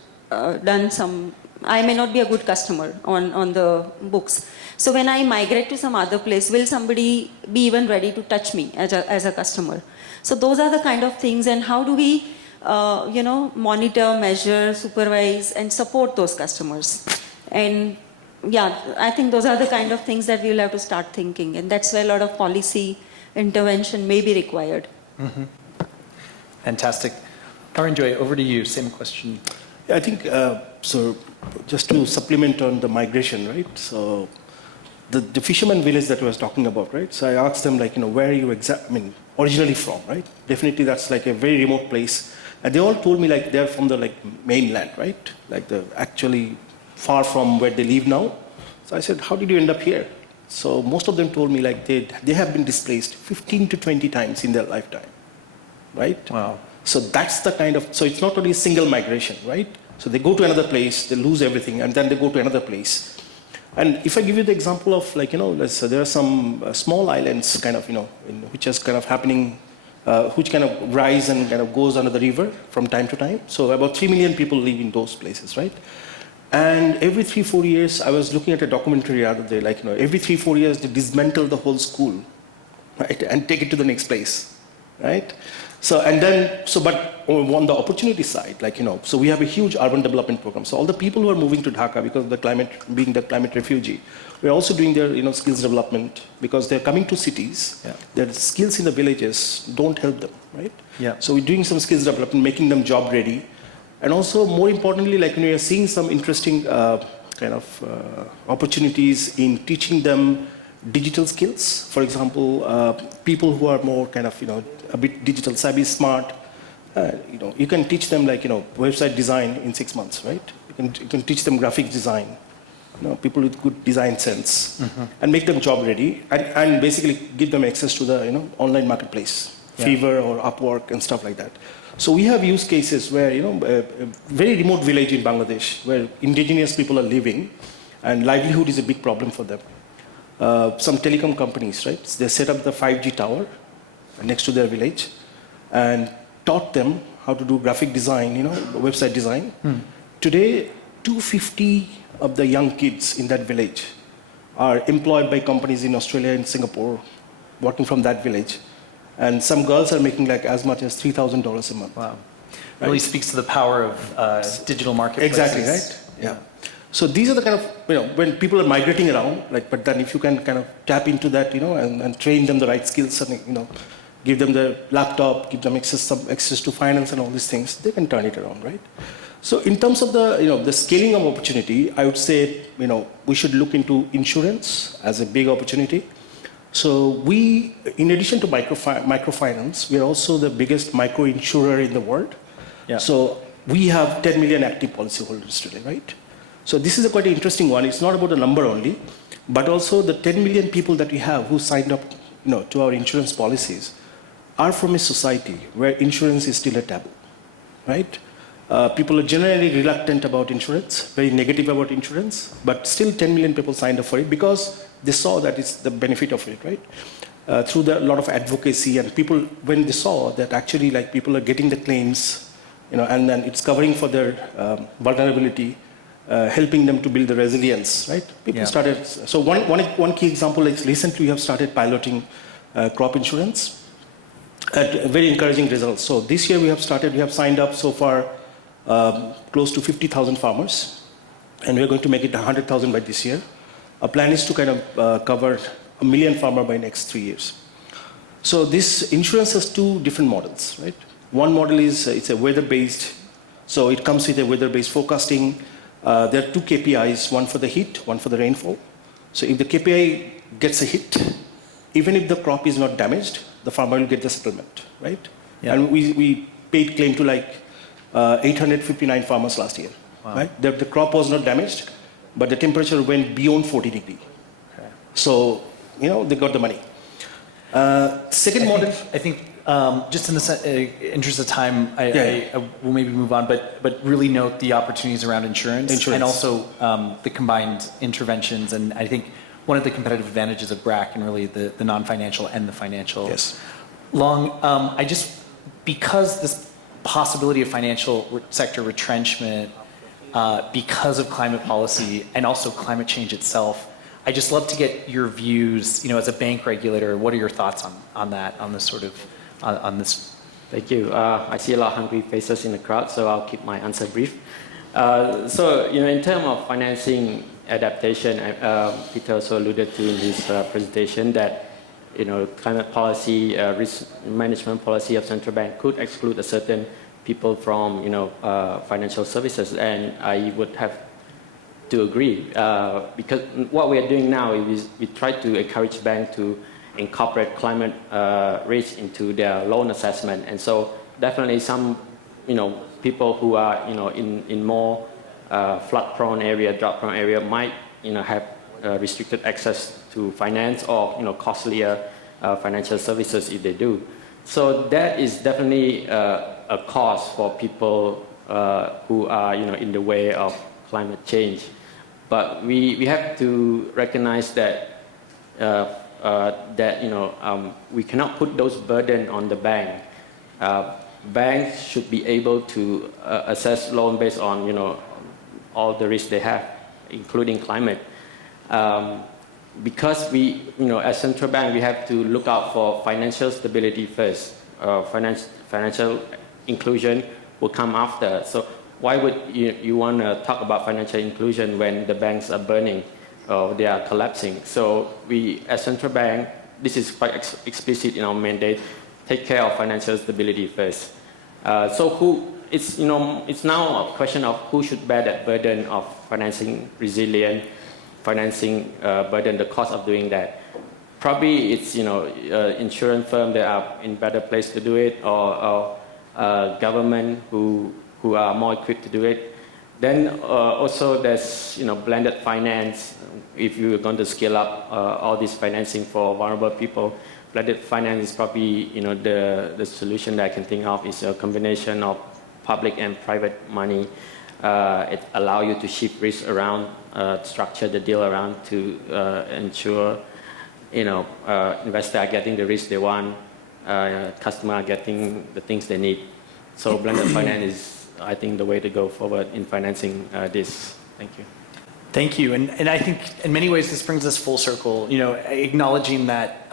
I may not be a good customer on the books. So when I migrate to some other place, will somebody be even ready to touch me as a customer? So those are the kind of things, and how do we, monitor, measure, supervise, and support those customers? And yeah, I think those are the kind of things that we'll have to start thinking, and that's where a lot of policy intervention may be required. Mm-hmm. Fantastic. Aranjoy, over to you. Same question. I think, so just to supplement on the migration, right? So the fisherman village that I was talking about, right? So I asked them, where are you originally from, right? Definitely that's like a very remote place. And they all told me they're from the mainland, right? Actually far from where they live now. So I said, how did you end up here? So most of them told me they have been displaced 15 to 20 times in their lifetime, right? Wow. So that's the kind of, so it's not only single migration, right? So they go to another place, they lose everything, and then they go to another place. And if I give you the example of there are some small islands which is kind of happening, which kind of rise and kind of goes under the river from time to time. So about 3 million people live in those places, right? And every 3-4 years, I was looking at a documentary the other day, every 3-4 years they dismantle the whole school, right? And take it to the next place, right? So, but on the opportunity side, so we have a huge urban development program. So all the people who are moving to Dhaka because of the climate, being the climate refugee, we're also doing their, skills development because they're coming to cities. Yeah. Their skills in the villages don't help them, right? Yeah. So we're doing some skills development, making them job ready. And also, more importantly, we are seeing some interesting opportunities in teaching them digital skills. For example, people who are more a bit digital savvy, smart, you can teach them website design in 6 months, right? You can teach them graphic design, people with good design sense, and make them job ready, and basically give them access to the online marketplace, Fiverr or Upwork and stuff like that. So we have use cases where a very remote village in Bangladesh where indigenous people are living, and livelihood is a big problem for them. Some telecom companies, right? They set up the 5G tower next to their village and taught them how how to do graphic design, website design. Today, 250 of the young kids in that village are employed by companies in Australia and Singapore, working from that village. And some girls are making like as much as $3,000 a month. Wow. Really speaks to the power of digital marketplaces. Exactly, right? Yeah. So these are the kind of, when people are migrating around, but then if you can kind of tap into that, and train them the right skills and, give them the laptop, give them access to finance and all these things, they can turn it around, right? So in terms of the scaling of opportunity, I would say, we should look into insurance as a big opportunity. So we, in addition to microfinance, we are also the biggest micro insurer in the world. Yeah. So we have 10 million active policyholders today, right? So this is a quite interesting one. It's not about the number only, but also the 10 million people that we have who signed up, to our insurance policies are from a society where insurance is still a taboo, right? People are generally reluctant about insurance, very negative about insurance, but still 10 million people signed up for it because they saw that it's the benefit of it, right? Through a lot of advocacy and people, when they saw that actually people are getting the claims, and then it's covering for their vulnerability, helping them to build the resilience, right? People started, so one key example is recently we have started piloting crop insurance at very encouraging results. So this year we have signed up so far close to 50,000 farmers, and we're going to make it 100,000 by this year. Our plan is to kind of cover 1 million farmers by next 3 years. So this insurance has two different models, right? One model is it's a weather-based, so it comes with a weather-based forecasting. There are two KPIs, one for the heat, one for the rainfall. So if the KPI gets a hit, even if the crop is not damaged, the farmer will get the settlement, right? Yeah. And we paid claim to 859 farmers last year, right? The crop was not damaged, but the temperature went beyond 40 degrees. Okay. So, they got the money. Second model. I think just in the interest of time, I will maybe move on, but really note the opportunities around insurance. And also the combined interventions. And I think one of the competitive advantages of BRAC and really the non-financial and the financial. Yes. Because this possibility of financial sector retrenchment, because of climate policy and also climate change itself, I just love to get your views, as a bank regulator. What are your thoughts on that, on this sort of, on this? Thank you. I see a lot of hungry faces in the crowd, so I'll keep my answer brief. In terms of financing adaptation, Peter also alluded to in his presentation that, climate policy, risk management policy of central bank could exclude a certain people from, financial services, and I would have to agree because what we are doing now is we try to encourage banks to incorporate climate risk into their loan assessment, and so definitely some, people who are, in more flood-prone area, drought-prone area might, have restricted access to finance or, costlier financial services if they do. So that is definitely a cause for people who are, in the way of climate change. But we have to recognize that we cannot put those burden on the bank. Banks should be able to assess loan based on, all the risks they have, including climate. Because we, as central bank, we have to look out for financial stability first. Financial inclusion will come after. So why would you want to talk about financial inclusion when the banks are burning or they are collapsing? So we, as central bank, this is quite explicit in our mandate, take care of financial stability first. It's now a question of who should bear that burden of financing resilient, financing burden, the cost of doing that. Probably it's insurance firm that are in better place to do it, or government who are more equipped to do it. Then also there's blended finance. If you're going to scale up all this financing for vulnerable people, blended finance is probably the solution that I can think of is a combination of public and private money. It allows you to shift risk around, structure the deal around to ensure investors are getting the risk they want, customer are getting the things they need. So blended finance is, I think, the way to go forward in financing this. Thank you. Thank you. And I think in many ways this brings us full circle, acknowledging that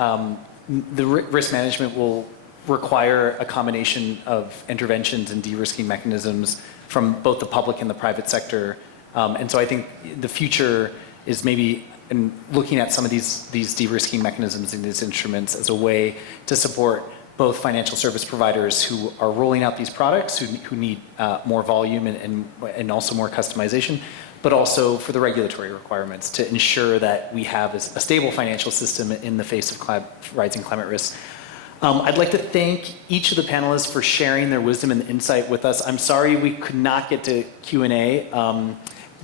the risk management will require a combination of interventions and de-risking mechanisms from both the public and the private sector. And so I think the future is maybe in looking at some of these de-risking mechanisms and these instruments as a way to support both financial service providers who are rolling out these products, who need more volume and also more customization, but also for the regulatory requirements to ensure that we have a stable financial system in the face of rising climate risks. I'd like to thank each of the panelists for sharing their wisdom and insight with us. I'm sorry we could not get to Q&A,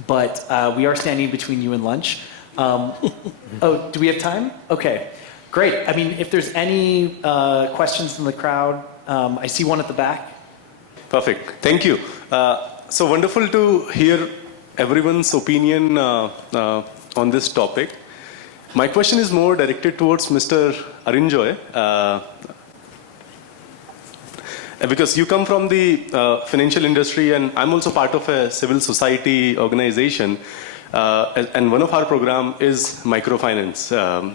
but we are standing between you and lunch. Oh, do we have time? Okay, great. I mean, if there's any questions from the crowd, I see one at the back. Perfect. Thank you. So wonderful to hear everyone's opinion on this topic. My question is more directed towards Mr. Arinjoy, because you come from the financial industry and I'm also part of a civil society organization, and one of our program is microfinance.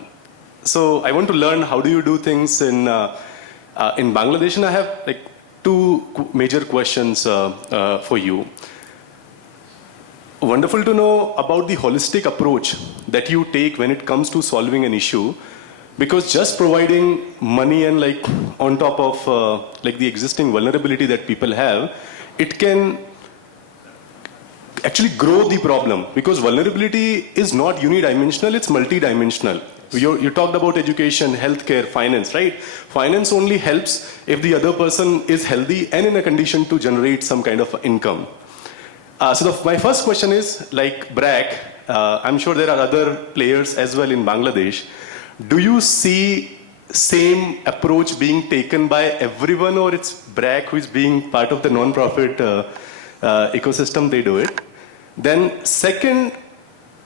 So I want to learn how do you do things in Bangladesh, and I have like two major questions for you. Wonderful to know about the holistic approach that you take when it comes to solving an issue, because just providing money and like on top of like the existing vulnerability that people have, it can actually grow the problem, because vulnerability is not unidimensional, it's multidimensional. You talked about education, healthcare, finance, right? Finance only helps if the other person is healthy and in a condition to generate some kind of income. So my first question is, like BRAC, I'm sure there are other players as well in Bangladesh. Do you see same approach being taken by everyone, or it's BRAC who is being part of the non-profit ecosystem, they do it? Then second,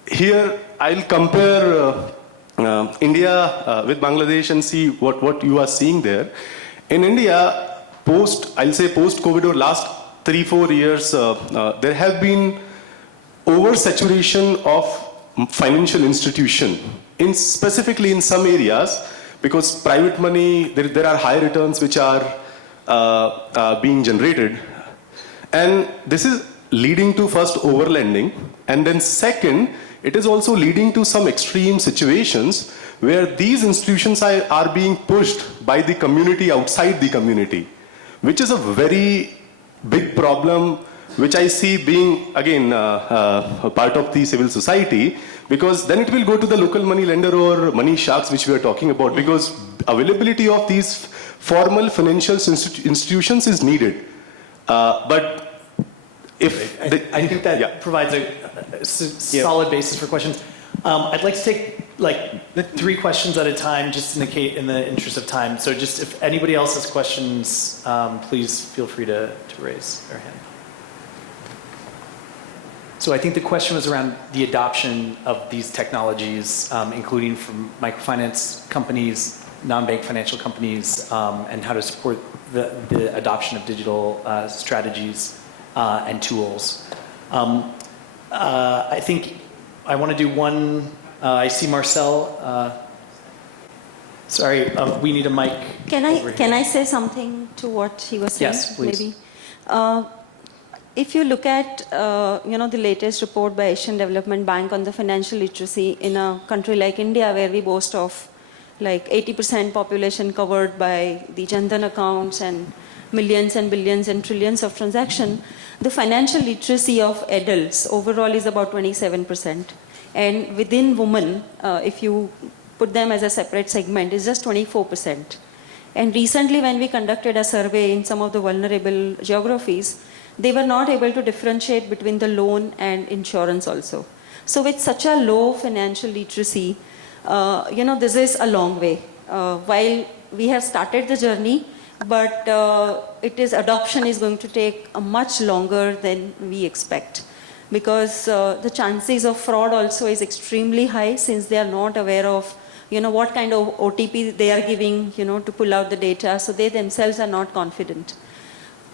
here I'll compare India with Bangladesh and see what you are seeing there. In India, I'll say post-COVID or last 3-4 years, there have been oversaturation of financial institution, specifically in some areas, because private money, there are high returns which are being generated. And this is leading to first overlending, and then second, it is also leading to some extreme situations where these institutions are being pushed by the community outside the community, which is a very big problem, which I see being, again, a part of the civil society, because then it will go to the local money lender or money sharks, which we are talking about, because availability of these formal financial institutions is needed. But if... I think that provides a solid basis for questions. I'd like to take like 3 questions at a time, just in the interest of time. So just if anybody else has questions, please feel free to raise their hand. So I think the question was around the adoption of these technologies, including from microfinance companies, non-bank financial companies, and how to support the adoption of digital strategies and tools. I think I want to do one. I see Marcel. Sorry, we need a mic. Can I say something to what he was saying? Yes, please. Maybe. If you look at the latest report by Asian Development Bank on the financial literacy in a country like India, where we boast of like 80% population covered by the Jan Dhan accounts and millions and billions and trillions of transactions, the financial literacy of adults overall is about 27%. And within women, if you put them as a separate segment, is just 24%. And recently when we conducted a survey in some of the vulnerable geographies, they were not able to differentiate between the loan and insurance also. So with such a low financial literacy, this is a long way. While we have started the journey, but adoption is going to take a much longer than we expect, because the chances of fraud also is extremely high, since they are not aware of what kind of OTP they are giving to pull out the data, so they themselves are not confident.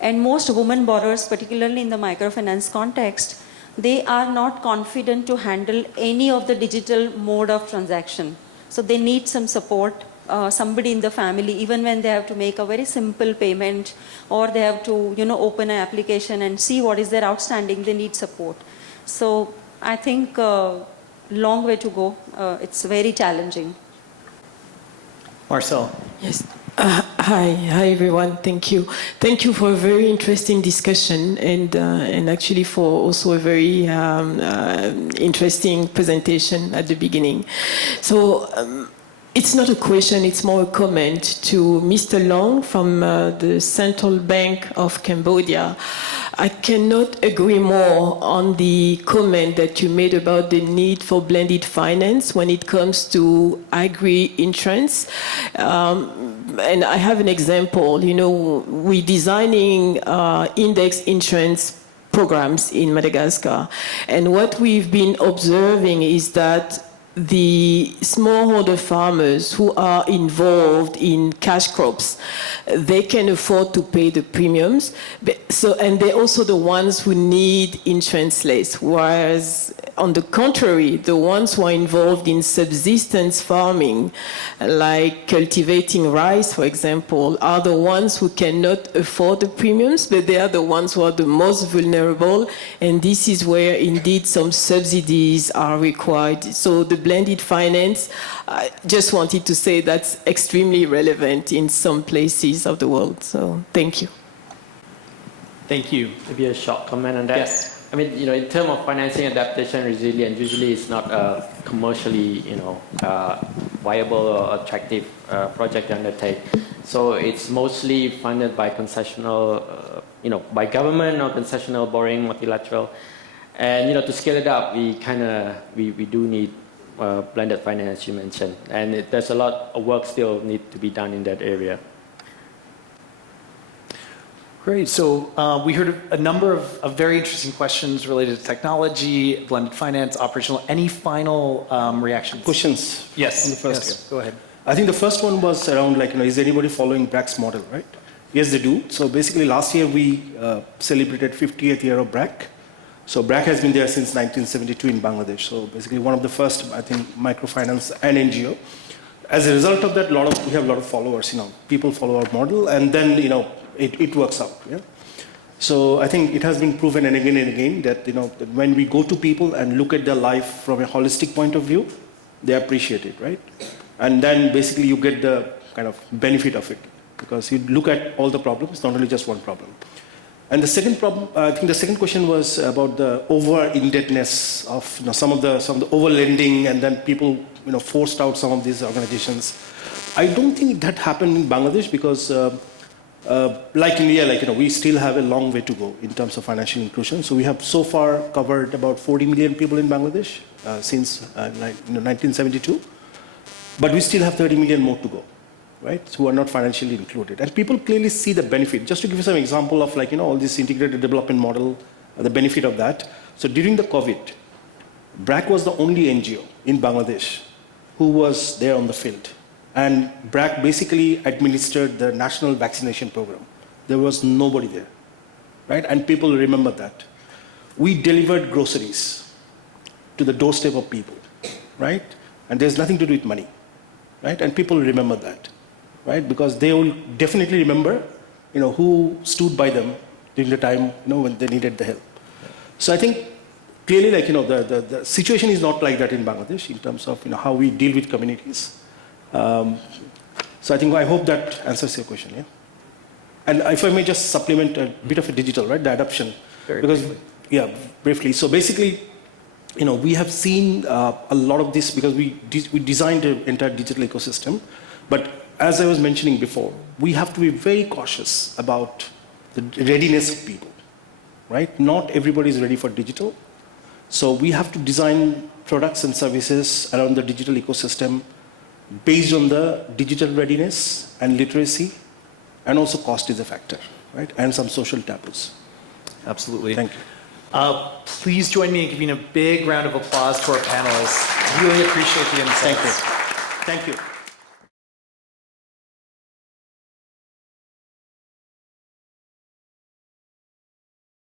And most women borrowers, particularly in the microfinance context, they are not confident to handle any of the digital mode of transaction. So they need some support, somebody in the family, even when they have to make a very simple payment or they have to, open an application and see what is their outstanding, they need support. So I think long way to go. It's very challenging. Marcel. Yes. Hi everyone. Thank you. Thank you for a very interesting discussion and actually for also a very interesting presentation at the beginning. So it's not a question, it's more a comment to Mr. Long from the Central Bank of Cambodia. I cannot agree more on the comment that you made about the need for blended finance when it comes to agri-insurance. And I have an example. We're designing index insurance programs in Madagascar. And what we've been observing is that the smallholder farmers who are involved in cash crops, they can afford to pay the premiums. And they're also the ones who need insurance less. Whereas, on the contrary, the ones who are involved in subsistence farming, like cultivating rice, for example, are the ones who cannot afford the premiums, but they are the ones who are the most vulnerable. And this is where, indeed, some subsidies are required. So the blended finance, I just wanted to say that's extremely relevant in some places of the world. So thank you. Thank you. Maybe a short comment on that. Yes. I mean, in terms of financing adaptation resilience, usually it's not a commercially, viable or attractive project to undertake. So it's mostly funded by concessional, by government or concessional borrowing, multilateral. And, to scale it up, we do need blended finance, you mentioned. And there's a lot of work still need to be done in that area. Great. So we heard a number of very interesting questions related to technology, blended finance, operational. Any final reactions? Questions? Yes. On the first yes. Go ahead. I think the first one was around is anybody following BRAC's model, right? Yes, they do. So basically last year we celebrated 50th year of BRAC. So BRAC has been there since 1972 in Bangladesh. So basically one of the first, I think, microfinance and NGO. As a result of that, we have a lot of followers, people follow our model and then, it works out. Yeah? So I think it has been proven and again that, that when we go to people and look at their life from a holistic point of view, they appreciate it, right? And then basically you get the kind of benefit of it because you look at all the problems, not only just one problem. And the second problem, I think the second question was about the over-indebtedness of some of the over-lending and then people forced out some of these organizations. I don't think that happened in Bangladesh because like India, we still have a long way to go in terms of financial inclusion. So we have so far covered about 40 million people in Bangladesh since 1972. But we still have 30 million more to go, right? Who are not financially included. And people clearly see the benefit. Just to give you some example of all this integrated development model, the benefit of that. So during the COVID, BRAC was the only NGO in Bangladesh who was there on the field. And BRAC basically administered the national vaccination program. There was nobody there, right? And people remember that. We delivered groceries to the doorstep of people, right? And there's nothing to do with money, right? And people remember that, right? Because they will definitely remember, who stood by them during the time, when they needed the help. So I think clearly, the situation is not like that in Bangladesh in terms of, how we deal with communities. So I hope that answers your question, yeah? And if I may just supplement a bit of a digital, right, the adoption. Briefly. So basically, we have seen a lot of this because we designed an entire digital ecosystem. But as I was mentioning before, we have to be very cautious about the readiness of people, right? Not everybody is ready for digital. So we have to design products and services around the digital ecosystem based on the digital readiness and literacy, and also cost is a factor, right? And some social taboos. Absolutely. Thank you. Please join me in giving a big round of applause to our panelists. Really appreciate the insights. Thank you. Thank you.